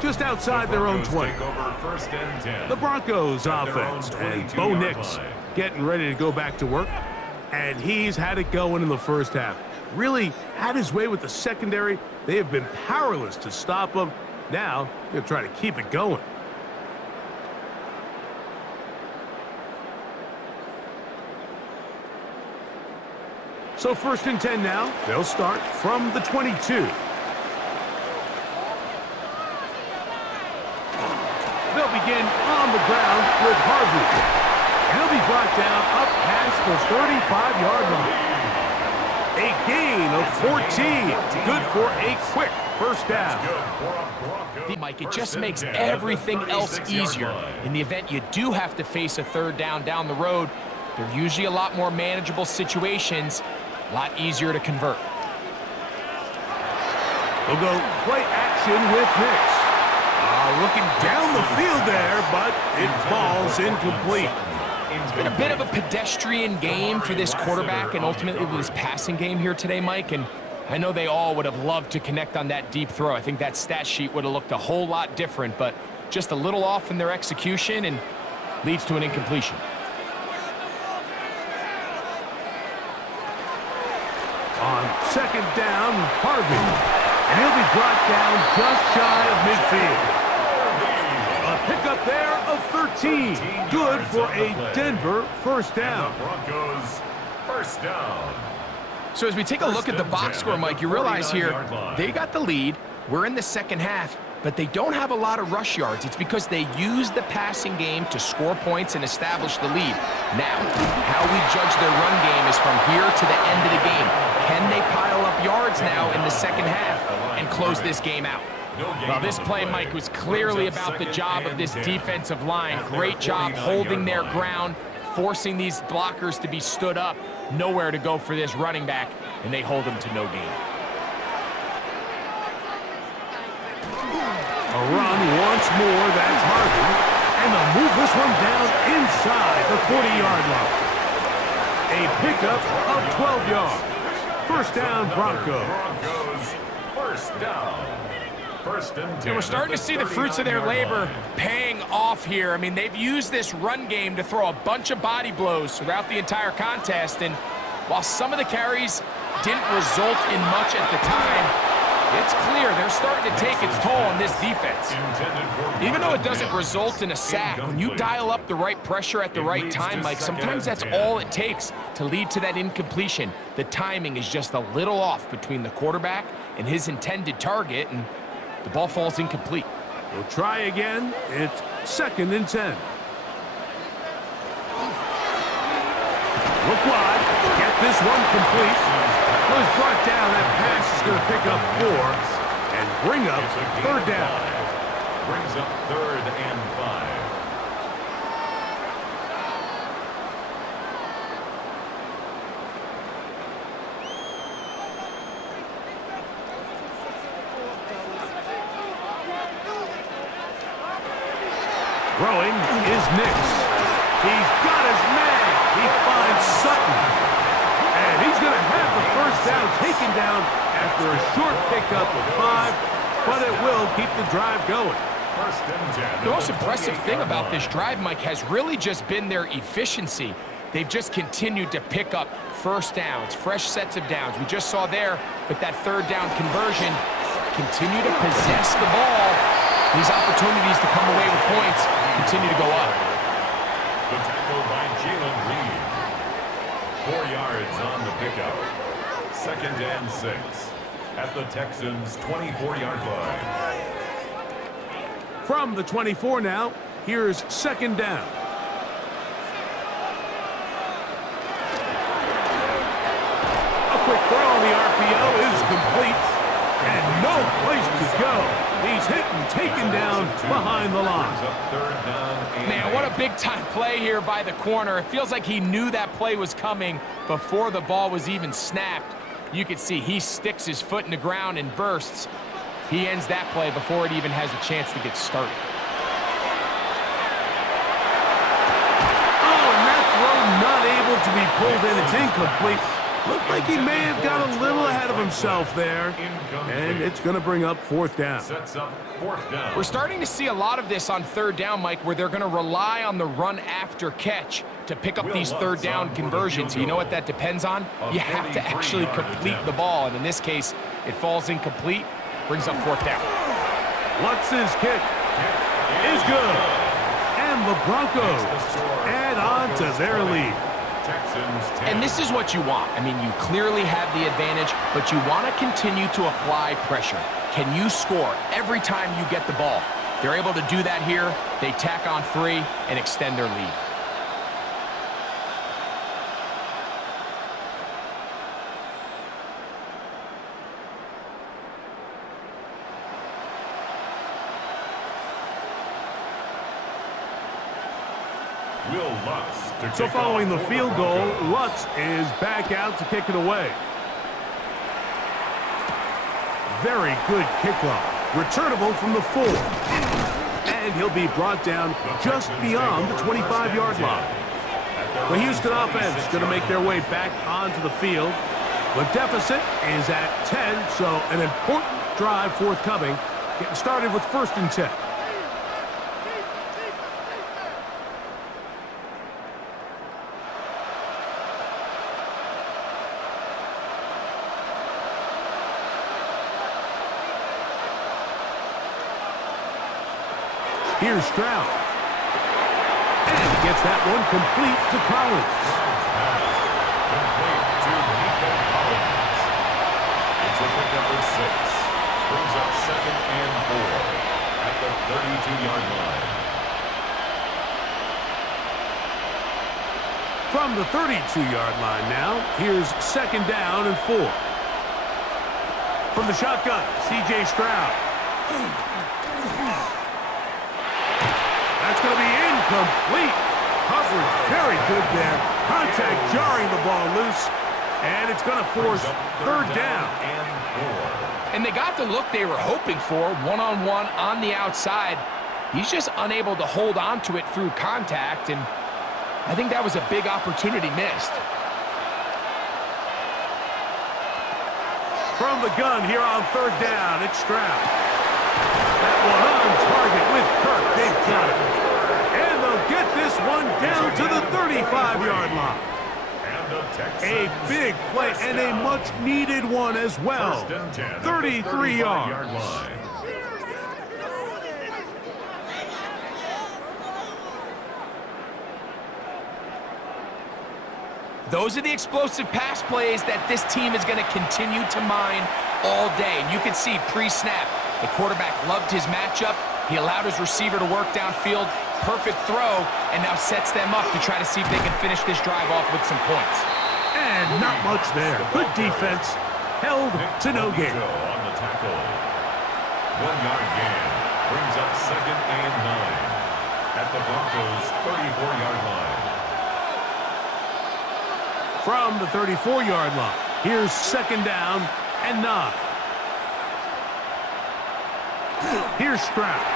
just outside their own 20. The Broncos offense, and Bo Nix getting ready to go back to work. And he's had it going in the first half. Really had his way with the secondary. They have been powerless to stop him. Now, they'll try to keep it going. So 1st and 10 now. They'll start from the 22. They'll begin on the ground with Harvey. He'll be brought down up past the 35-yard line. A gain of 14. Good for a quick first down. Mike, it just makes everything else easier. In the event you do have to face a third down the road, they're usually a lot more manageable situations. A lot easier to convert. We'll go play action with Nix. Looking down the field there, but it falls incomplete. It's been a bit of a pedestrian game for this quarterback and ultimately this passing game here today, Mike. And I know they all would have loved to connect on that deep throw. I think that stat sheet would have looked a whole lot different, but just a little off in their execution and leads to an incompletion. On second down, Harvey. And he'll be brought down just shy of midfield. A pickup there of 13. Good for a Denver first down. Broncos first down. So as we take a look at the box score, Mike, you realize here they got the lead. We're in the second half, but they don't have a lot of rush yards. It's because they use the passing game to score points and establish the lead. Now, how we judge their run game is from here to the end of the game. Can they pile up yards now in the second half and close this game out? Well, this play, Mike, was clearly about the job of this defensive line. Great job holding their ground, forcing these blockers to be stood up. Nowhere to go for this running back, and they hold him to no gain. A run once more, that's Harvey. And they'll move this one down inside the 40-yard line. A pickup of 12 yards. First down, Broncos. First down. First and 10. We're starting to see the fruits of their labor paying off here. I mean, they've used this run game to throw a bunch of body blows throughout the entire contest, and while some of the carries didn't result in much at the time, it's clear they're starting to take its toll on this defense. Even though it doesn't result in a sack, when you dial up the right pressure at the right time, Mike, sometimes that's all it takes to lead to that incompletion. The timing is just a little off between the quarterback and his intended target, and the ball falls incomplete. We'll try again. It's 2nd and 10. Look wide. Get this one complete. Was brought down. That pass is going to pick up 4 and bring up third down. Brings up 3rd and 5. Throwing is Nix. He's got his man. He finds Sutton. And he's going to have the first down taken down after a short pickup of 5, but it will keep the drive going. First and 10. The most impressive thing about this drive, Mike, has really just been their efficiency. They've just continued to pick up first downs, fresh sets of downs. We just saw there with that third down conversion, continue to possess the ball These opportunities to come away with points continue to go up. The tackle by Jalen Reed. 4 yards on the pickup. 2nd and 6 at the Texans' 24-yard line. From the 24 now, here's 2nd down. A quick throw on the RPO is complete. And no place to go. He's hit and taken down behind the line. Man, what a big-time play here by the corner. It feels like he knew that play was coming before the ball was even snapped. You can see he sticks his foot in the ground and bursts. He ends that play before it even has a chance to get started. Oh, and that throw not able to be pulled in. It's incomplete. Looked like he may have got a little ahead of himself there. And it's going to bring up 4th down. Sets up 4th down. We're starting to see a lot of this on 3rd down, Mike, where they're going to rely on the run after catch to pick up these 3rd down conversions. You know what that depends on? You have to actually complete the ball. And in this case, it falls incomplete, brings up 4th down. Lutz's kick is good. And the Broncos add on to their lead. And this is what you want. I mean, you clearly have the advantage, but you want to continue to apply pressure. Can you score every time you get the ball? They're able to do that here. They tack on 3 and extend their lead. So following the field goal, Lutz is back out to kick it away. Very good kickoff. Returnable from the 4. And he'll be brought down just beyond the 25-yard line. The Houston offense going to make their way back onto the field. The deficit is at 10, so an important drive forthcoming. Getting started with 1st and 10. Here's Stroud. And he gets that one complete to Collins. Complete to Nico Collins. It's a pickup of 6. Brings up 2nd and 4 at the 32-yard line. From the 32-yard line now, here's 2nd down and 4. From the shotgun, C.J. Stroud. That's going to be incomplete. Coverage very good there. Contact jarring the ball loose. And it's going to force 3rd down. And they got the look they were hoping for, one-on-one on the outside. He's just unable to hold on to it through contact, and I think that was a big opportunity missed. From the gun here on 3rd down, it's Stroud. That one on target with Kirk. They've got it. And they'll get this one down to the 35-yard line. A big play and a much-needed one as well. 33 yards. Those are the explosive pass plays that this team is going to continue to mine all day. And you can see pre-snap, the quarterback loved his matchup. He allowed his receiver to work downfield. Perfect throw, and now sets them up to try to see if they can finish this drive off with some points. And not much there. Good defense. Held to no gain. On the tackle. 1-yard gain. Brings up 2nd and 9 at the Broncos' 34-yard line. From the 34-yard line, here's 2nd down and 9. Here's Stroud.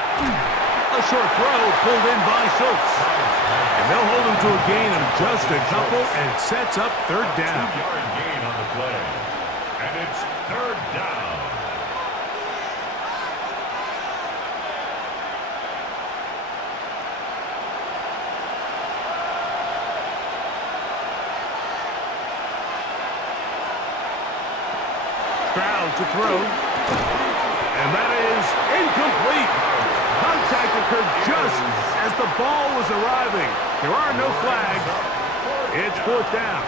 A short throw pulled in by Schultz. And they'll hold him to a gain of just a couple, and it sets up 3rd down. 2-yard gain on the play. And it's 3rd down. Stroud to throw. And that is incomplete. occurred just as the ball was arriving. There are no flags. It's 4th down.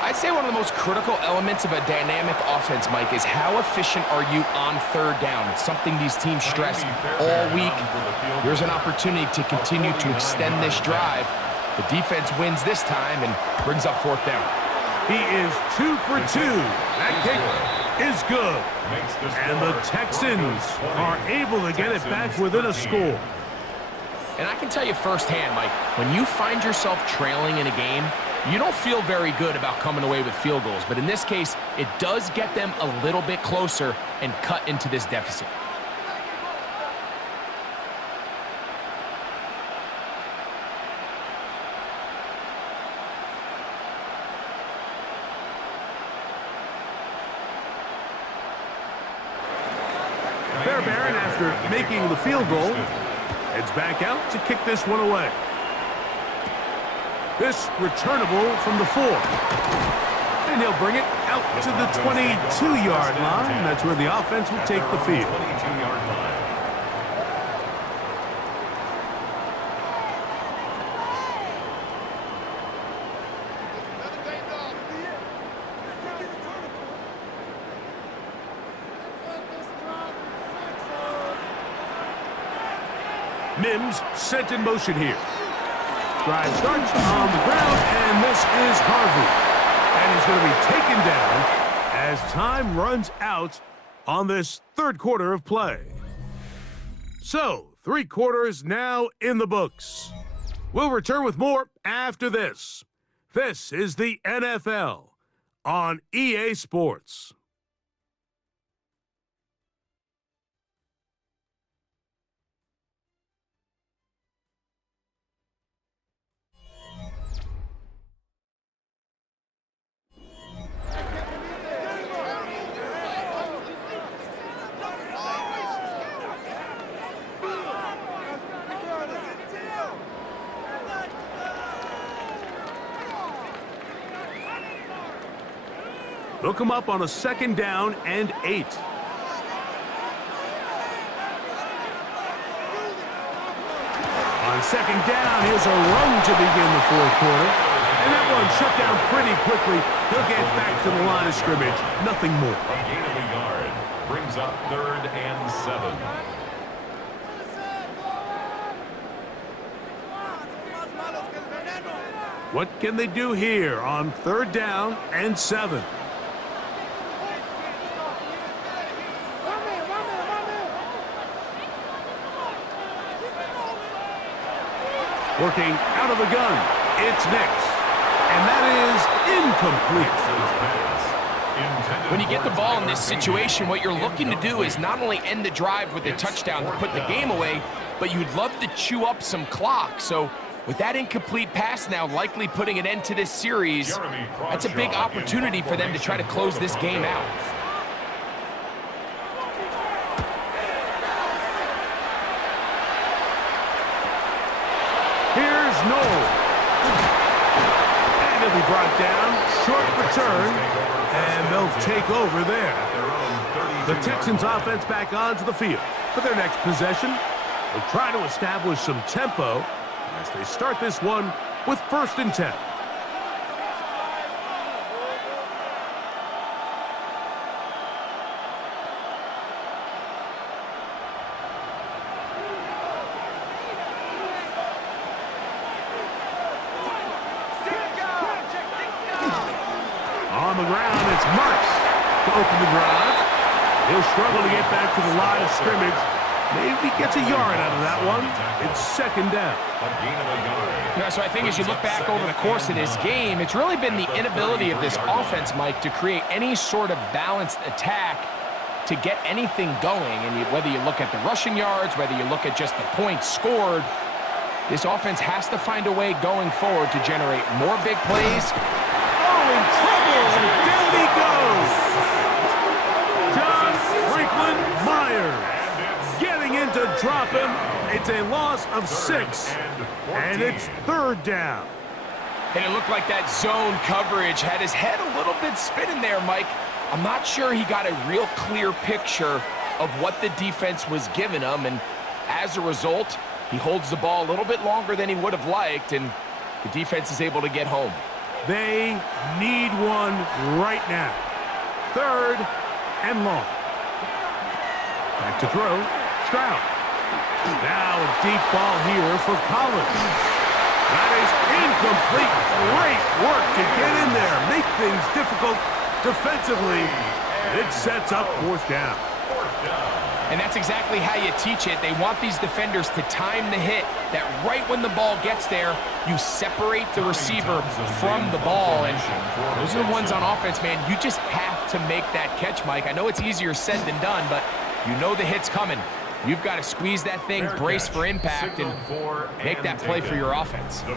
I'd say one of the most critical elements of a dynamic offense, Mike, is how efficient are you on 3rd down. It's something these teams stress all week. Here's an opportunity to continue to extend this drive. The defense wins this time and brings up 4th down. He is 2 for 2. That kick is good. And the Texans are able to get it back within a score. And I can tell you firsthand, Mike, when you find yourself trailing in a game, you don't feel very good about coming away with field goals. But in this case, it does get them a little bit closer and cut into this deficit. Fairbairn, after making the field goal, heads back out to kick this one away. This returnable from the 4. And he'll bring it out to the 22-yard line. That's where the offense will take the field. 22-yard line. Mims sent in motion here. Drive starts on the ground, and this is Harvey. And he's going to be taken down as time runs out on this 3rd quarter of play. So, 3 quarters now in the books. We'll return with more after this. This is the NFL on EA Sports. They'll come up on a 2nd down and 8. On 2nd down, here's a run to begin the 4th quarter. And that one shut down pretty quickly. He'll get back to the line of scrimmage. Nothing more. A gain of a yard brings up 3rd and 7. What can they do here on 3rd down and 7? Working out of the gun, it's Nix. And that is incomplete. When you get the ball in this situation, what you're looking to do is not only end the drive with a touchdown to put the game away, but you'd love to chew up some clock. So with that incomplete pass now likely putting an end to this series, that's a big opportunity for them to try to close this game out. Here's Noel. And he'll be brought down. Short return. And they'll take over there. The Texans offense back onto the field for their next possession. They'll try to establish some tempo as they start this one with 1st and 10. On the ground, it's Marks to open the drive. He'll struggle to get back to the line of scrimmage. Maybe gets a yard out of that one. It's 2nd down. A gain of a yard. Yeah, so I think as you look back over the course of this game, it's really been the inability of this offense, Mike, to create any sort of balanced attack to get anything going. And whether you look at the rushing yards, whether you look at just the points scored, this offense has to find a way going forward to generate more big plays. Oh, in trouble, and down he goes. John Franklin Myers getting in to drop him. It's a loss of 6, and it's 3rd down. And it looked like that zone coverage had his head a little bit spinning there, Mike. I'm not sure he got a real clear picture of what the defense was giving him, and As a result, he holds the ball a little bit longer than he would have liked, and the defense is able to get home. They need one right now. 3rd and long. Back to throw. Stroud. Now a deep ball here for Collins. That is incomplete. Great work to get in there. Make things difficult defensively. It sets up 4th down. And that's exactly how you teach it. They want these defenders to time the hit, that right when the ball gets there, you separate the receiver from the ball. And those are the ones on offense, man. You just have to make that catch, Mike. I know it's easier said than done, but you know the hit's coming. You've got to squeeze that thing, brace for impact, and make that play for your offense. The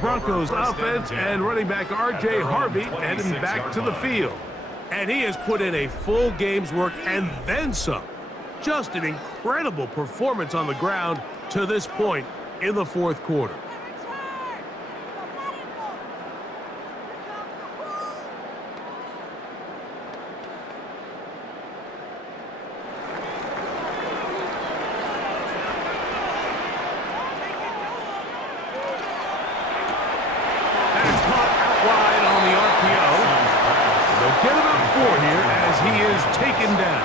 Broncos offense and running back R.J. Harvey heading back to the field. And he has put in a full game's work and then some. Just an incredible performance on the ground to this point in the 4th quarter. That's caught out wide on the RPO. They'll get about 4 here as he is taken down.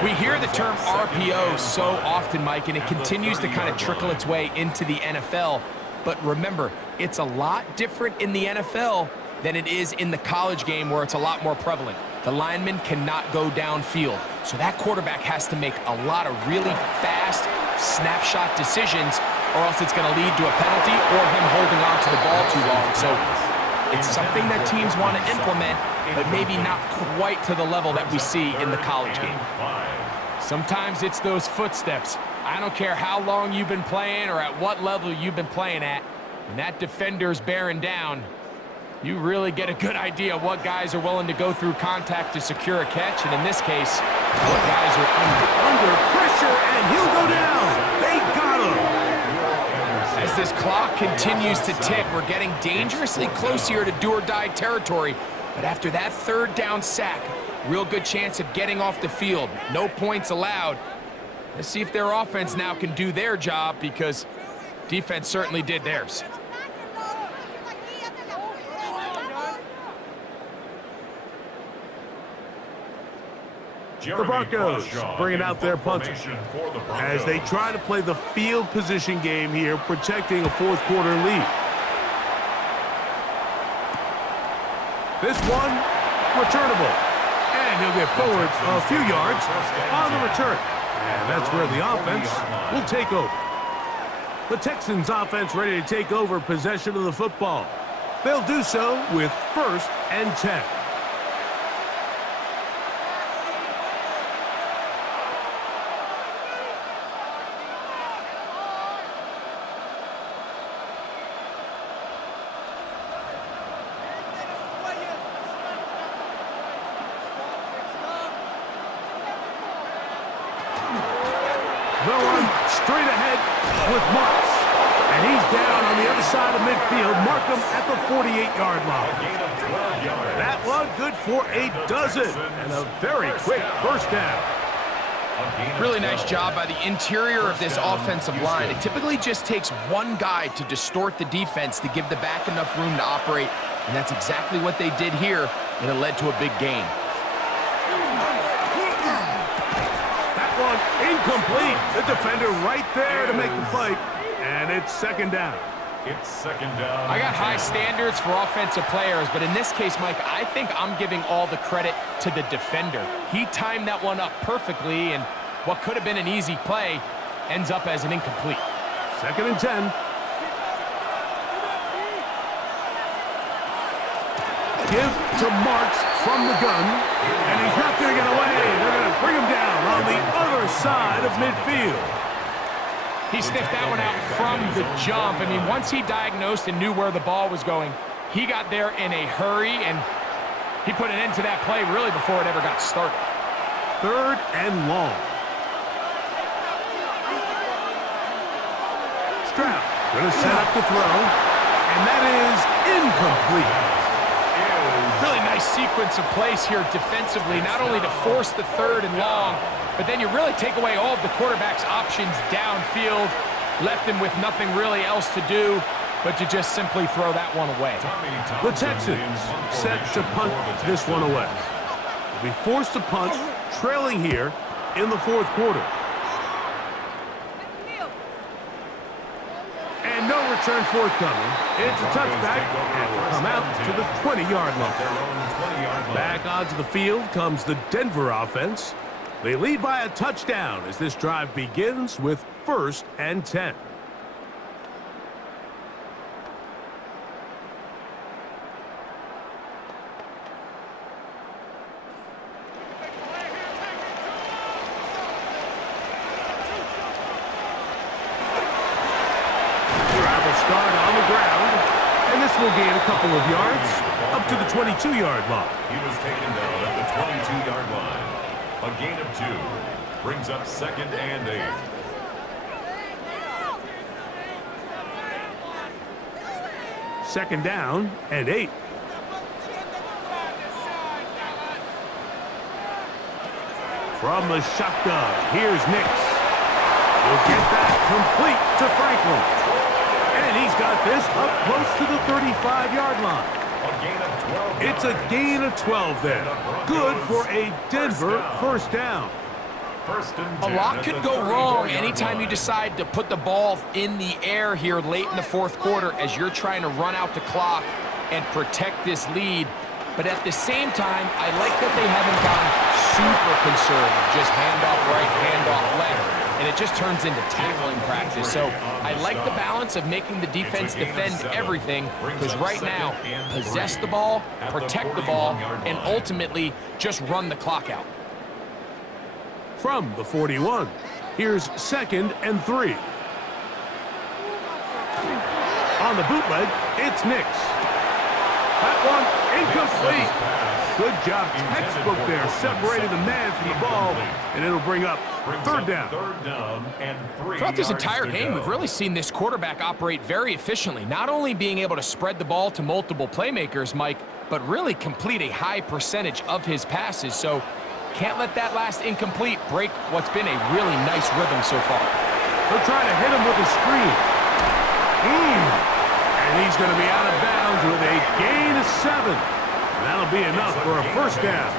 We hear the term RPO so often, Mike, and it continues to kind of trickle its way into the NFL. But remember, it's a lot different in the NFL than it is in the college game where it's a lot more prevalent. The lineman cannot go downfield, so that quarterback has to make a lot of really fast snapshot decisions, or else it's going to lead to a penalty or him holding on to the ball too long. So it's something that teams want to implement, but maybe not quite to the level that we see in the college game. Sometimes it's those footsteps. I don't care how long you've been playing or at what level you've been playing at. When that defender's bearing down, you really get a good idea of what guys are willing to go through contact to secure a catch. And in this case, what guys are under pressure, and he'll go down. They got him. As this clock continues to tick, we're getting dangerously close here to do-or-die territory. But after that 3rd down sack, real good chance of getting off the field. No points allowed. Let's see if their offense now can do their job, because defense certainly did theirs. The Broncos bringing out their punter as they try to play the field position game here, protecting a 4th quarter lead. This one, returnable. And he'll get forward a few yards on the return. And that's where the offense will take over. The Texans offense ready to take over possession of the football. They'll do so with 1st and 10. They'll run straight ahead with Marks. And he's down on the other side of midfield. Mark him at the 48-yard line. That one good for a dozen. And a very quick 1st down. Really nice job by the interior of this offensive line. It typically just takes one guy to distort the defense to give the back enough room to operate. And that's exactly what they did here, and it led to a big gain. One incomplete. The defender right there to make the play, and it's 2nd down. It's 2nd down. I got high standards for offensive players, but in this case, Mike, I think I'm giving all the credit to the defender. He timed that one up perfectly, and what could have been an easy play ends up as an incomplete. 2nd and 10. Give to Marks from the gun, and he's not going to get away. They're going to bring him down on the other side of midfield. He sniffed that one out from the jump. I mean, once he diagnosed and knew where the ball was going, he got there in a hurry, and he put an end to that play really before it ever got started. 3rd and long. Stroud going to set up the throw, and that is incomplete. Really nice sequence of plays here defensively, not only to force the third and long, but then you really take away all of the quarterback's options downfield, left him with nothing really else to do but to just simply throw that one away. The Texans set to punt this one away. They'll be forced to punt, trailing here in the fourth quarter. And no return forthcoming. It's a touchback, and will come out to the 20-yard line. Back onto the field comes the Denver offense. They lead by a touchdown as this drive begins with 1st and 10. Start on the ground, and this will gain a couple of yards up to the 22-yard line. He was taken down at the 22-yard line. A gain of 2 brings up 2nd and 8. Second down and 8. From the shotgun, here's Nix. He'll get that complete to Franklin. And he's got this up close to the 35-yard line. It's a gain of 12 there. Good for a Denver first down. A lot could go wrong anytime you decide to put the ball in the air here late in the fourth quarter as you're trying to run out the clock and protect this lead. But at the same time, I like that they haven't gone super conservative. Just handoff right, handoff left. And it just turns into tackling practice. So I like the balance of making the defense defend everything, because right now, possess the ball, protect the ball, and ultimately just run the clock out. From the 41, here's 2nd and 3. On the bootleg, it's Nix. That one incomplete. Good job, textbook there, separating the man from the ball, and it'll bring up 3rd down. Throughout this entire game, we've really seen this quarterback operate very efficiently, not only being able to spread the ball to multiple playmakers, Mike, but really complete a high percentage of his passes. So can't let that last incomplete break what's been a really nice rhythm so far. They'll try to hit him with a screen. And he's going to be out of bounds with a gain of 7. And that'll be enough for a first down.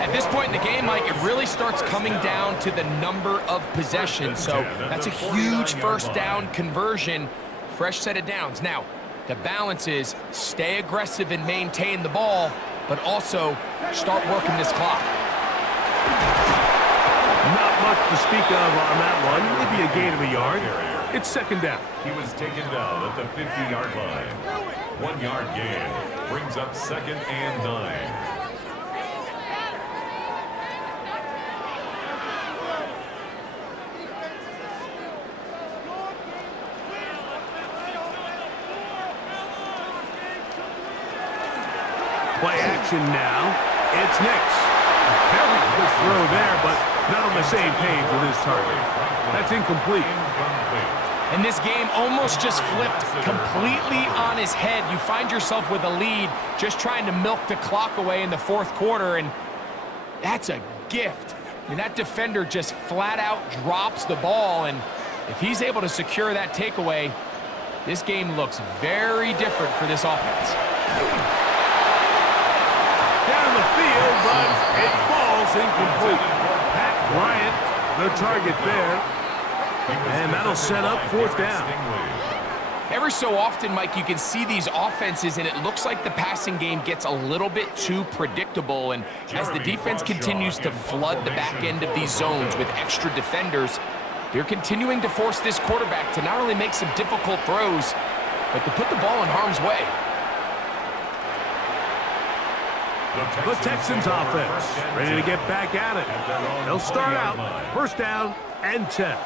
At this point in the game, Mike, it really starts coming down to the number of possessions. So that's a huge first down conversion, fresh set of downs. Now, the balance is stay aggressive and maintain the ball, but also start working this clock. Not much to speak of on that one. Maybe a gain of a yard. It's 2nd down. He was taken down at the 50-yard line. 1-yard gain brings up 2nd and 9. Play action now. It's Nix. A very good throw there, but not on the same page with his target. That's incomplete. And this game almost just flipped completely on his head. You find yourself with a lead, just trying to milk the clock away in the fourth quarter, and that's a gift. I mean, that defender just flat out drops the ball, and if he's able to secure that takeaway, this game looks very different for this offense. Down the field, but it falls incomplete. Pat Bryant, the target there. And that'll set up 4th down. Every so often, Mike, you can see these offenses, and it looks like the passing game gets a little bit too predictable. And as the defense continues to flood the back end of these zones with extra defenders, they're continuing to force this quarterback to not only make some difficult throws, but to put the ball in harm's way. The Texans offense ready to get back at it. They'll start out 1st down and 10.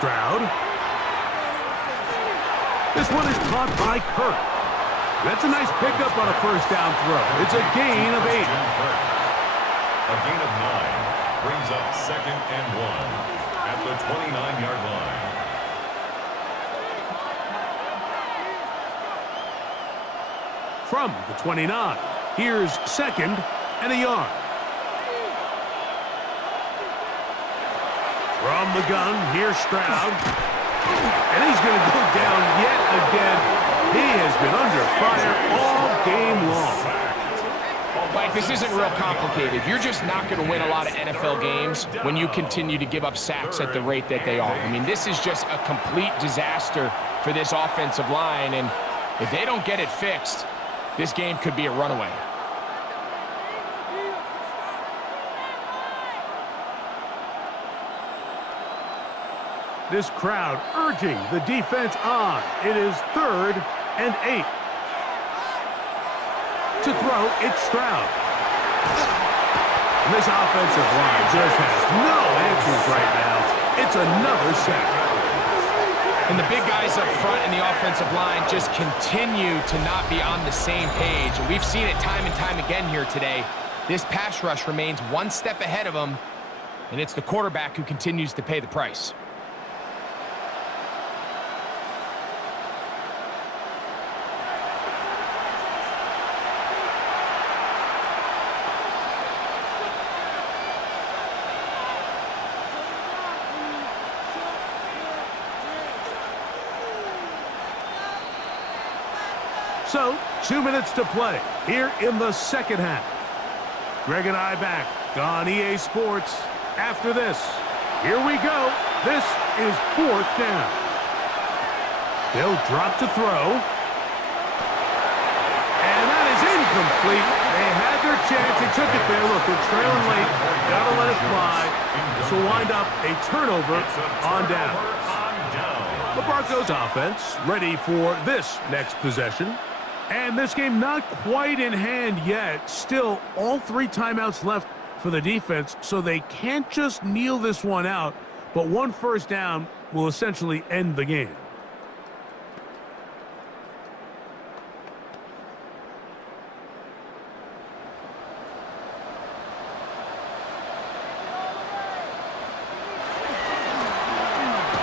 Stroud This one is caught by Kirk. That's a nice pickup on a first down throw. It's a gain of 8. A gain of 9 brings up 2nd and 1 at the 29-yard line. From the 29, here's 2nd and a yard. From the gun, here's Stroud. And he's going to go down yet again. He has been under fire all game long. Mike, this isn't real complicated. You're just not going to win a lot of NFL games when you continue to give up sacks at the rate that they are. I mean, this is just a complete disaster for this offensive line, and if they don't get it fixed, this game could be a runaway. This crowd urging the defense on. It is 3rd and 8. To throw, it's Stroud. And this offensive line just has no answers right now. It's another sack. And the big guys up front in the offensive line just continue to not be on the same page. And we've seen it time and time again here today. This pass rush remains one step ahead of them, and it's the quarterback who continues to pay the price. So, 2 minutes to play here in the second half. Greg and I back on EA Sports after this. Here we go. This is 4th down. They'll drop to throw. And that is incomplete. They had their chance. They took it there. Look, they're trailing late. Gotta let it fly. This will wind up a turnover on downs. The Broncos offense ready for this next possession. And this game not quite in hand yet. Still, all 3 timeouts left for the defense, so they can't just kneel this one out, but 1 first down will essentially end the game.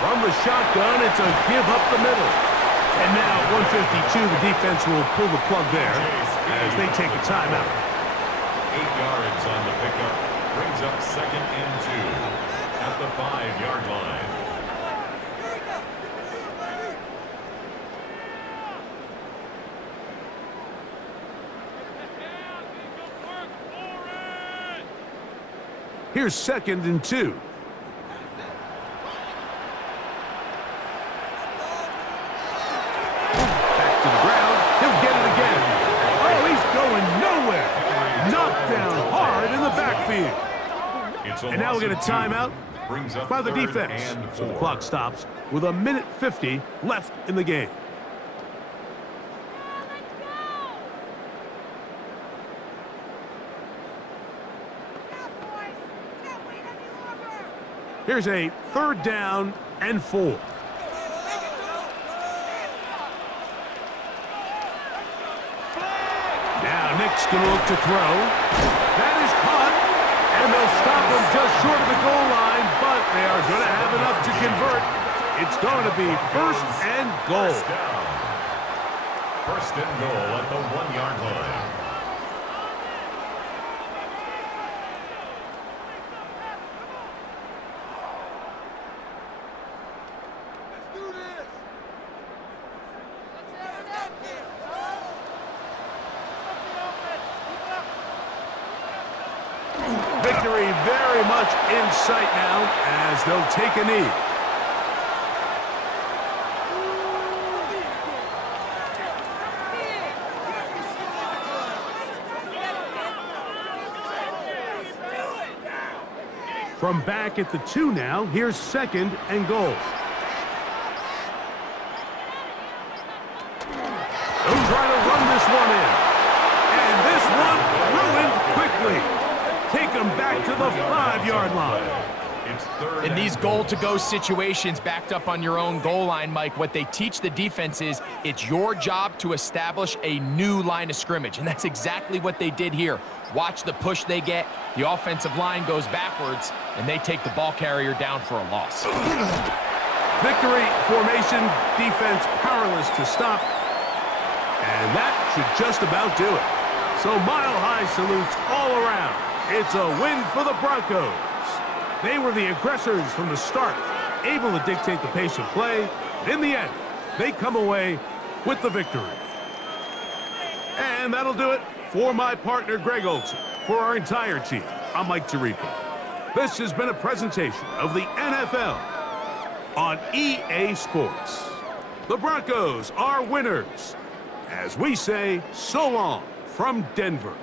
From the shotgun, it's a give up the middle. And now, 152, the defense will pull the plug there as they take a timeout. 8 yards on the pickup brings up 2nd and 2 at the 5-yard line. Here's 2nd and 2. And now we're going to timeout by the defense. So the clock stops with 1:50 left in the game. Here's a 3rd down and 4. Now Nick's going to look to throw. That is caught. And they'll stop them just short of the goal line, but they are going to have enough to convert. It's going to be 1st and goal. First and goal at the 1-yard line. Victory very much in sight now as they'll take a knee. From back at the 2 now, here's 2nd and goal. They'll try to run this one in. And this one ruined quickly. Take them back to the 5-yard line. It's third In and these goal. goal-to-go situations backed up on your own goal line, Mike, what they teach the defense is it's your job to establish a new line of scrimmage, and that's exactly what they did here. Watch the push they get. The offensive line goes backwards, and they take the ball carrier down for a loss. Victory formation, defense powerless to stop. And that should just about do it. So mile-high salutes all around. It's a win for the Broncos. They were the aggressors from the start, able to dictate the pace of play. In the end, they come away with the victory. And that'll do it for my partner, Greg Olson. For our entire team, I'm Mike Tirico. This has been a presentation of the NFL on EA Sports. The Broncos are winners. As we say, so long from Denver.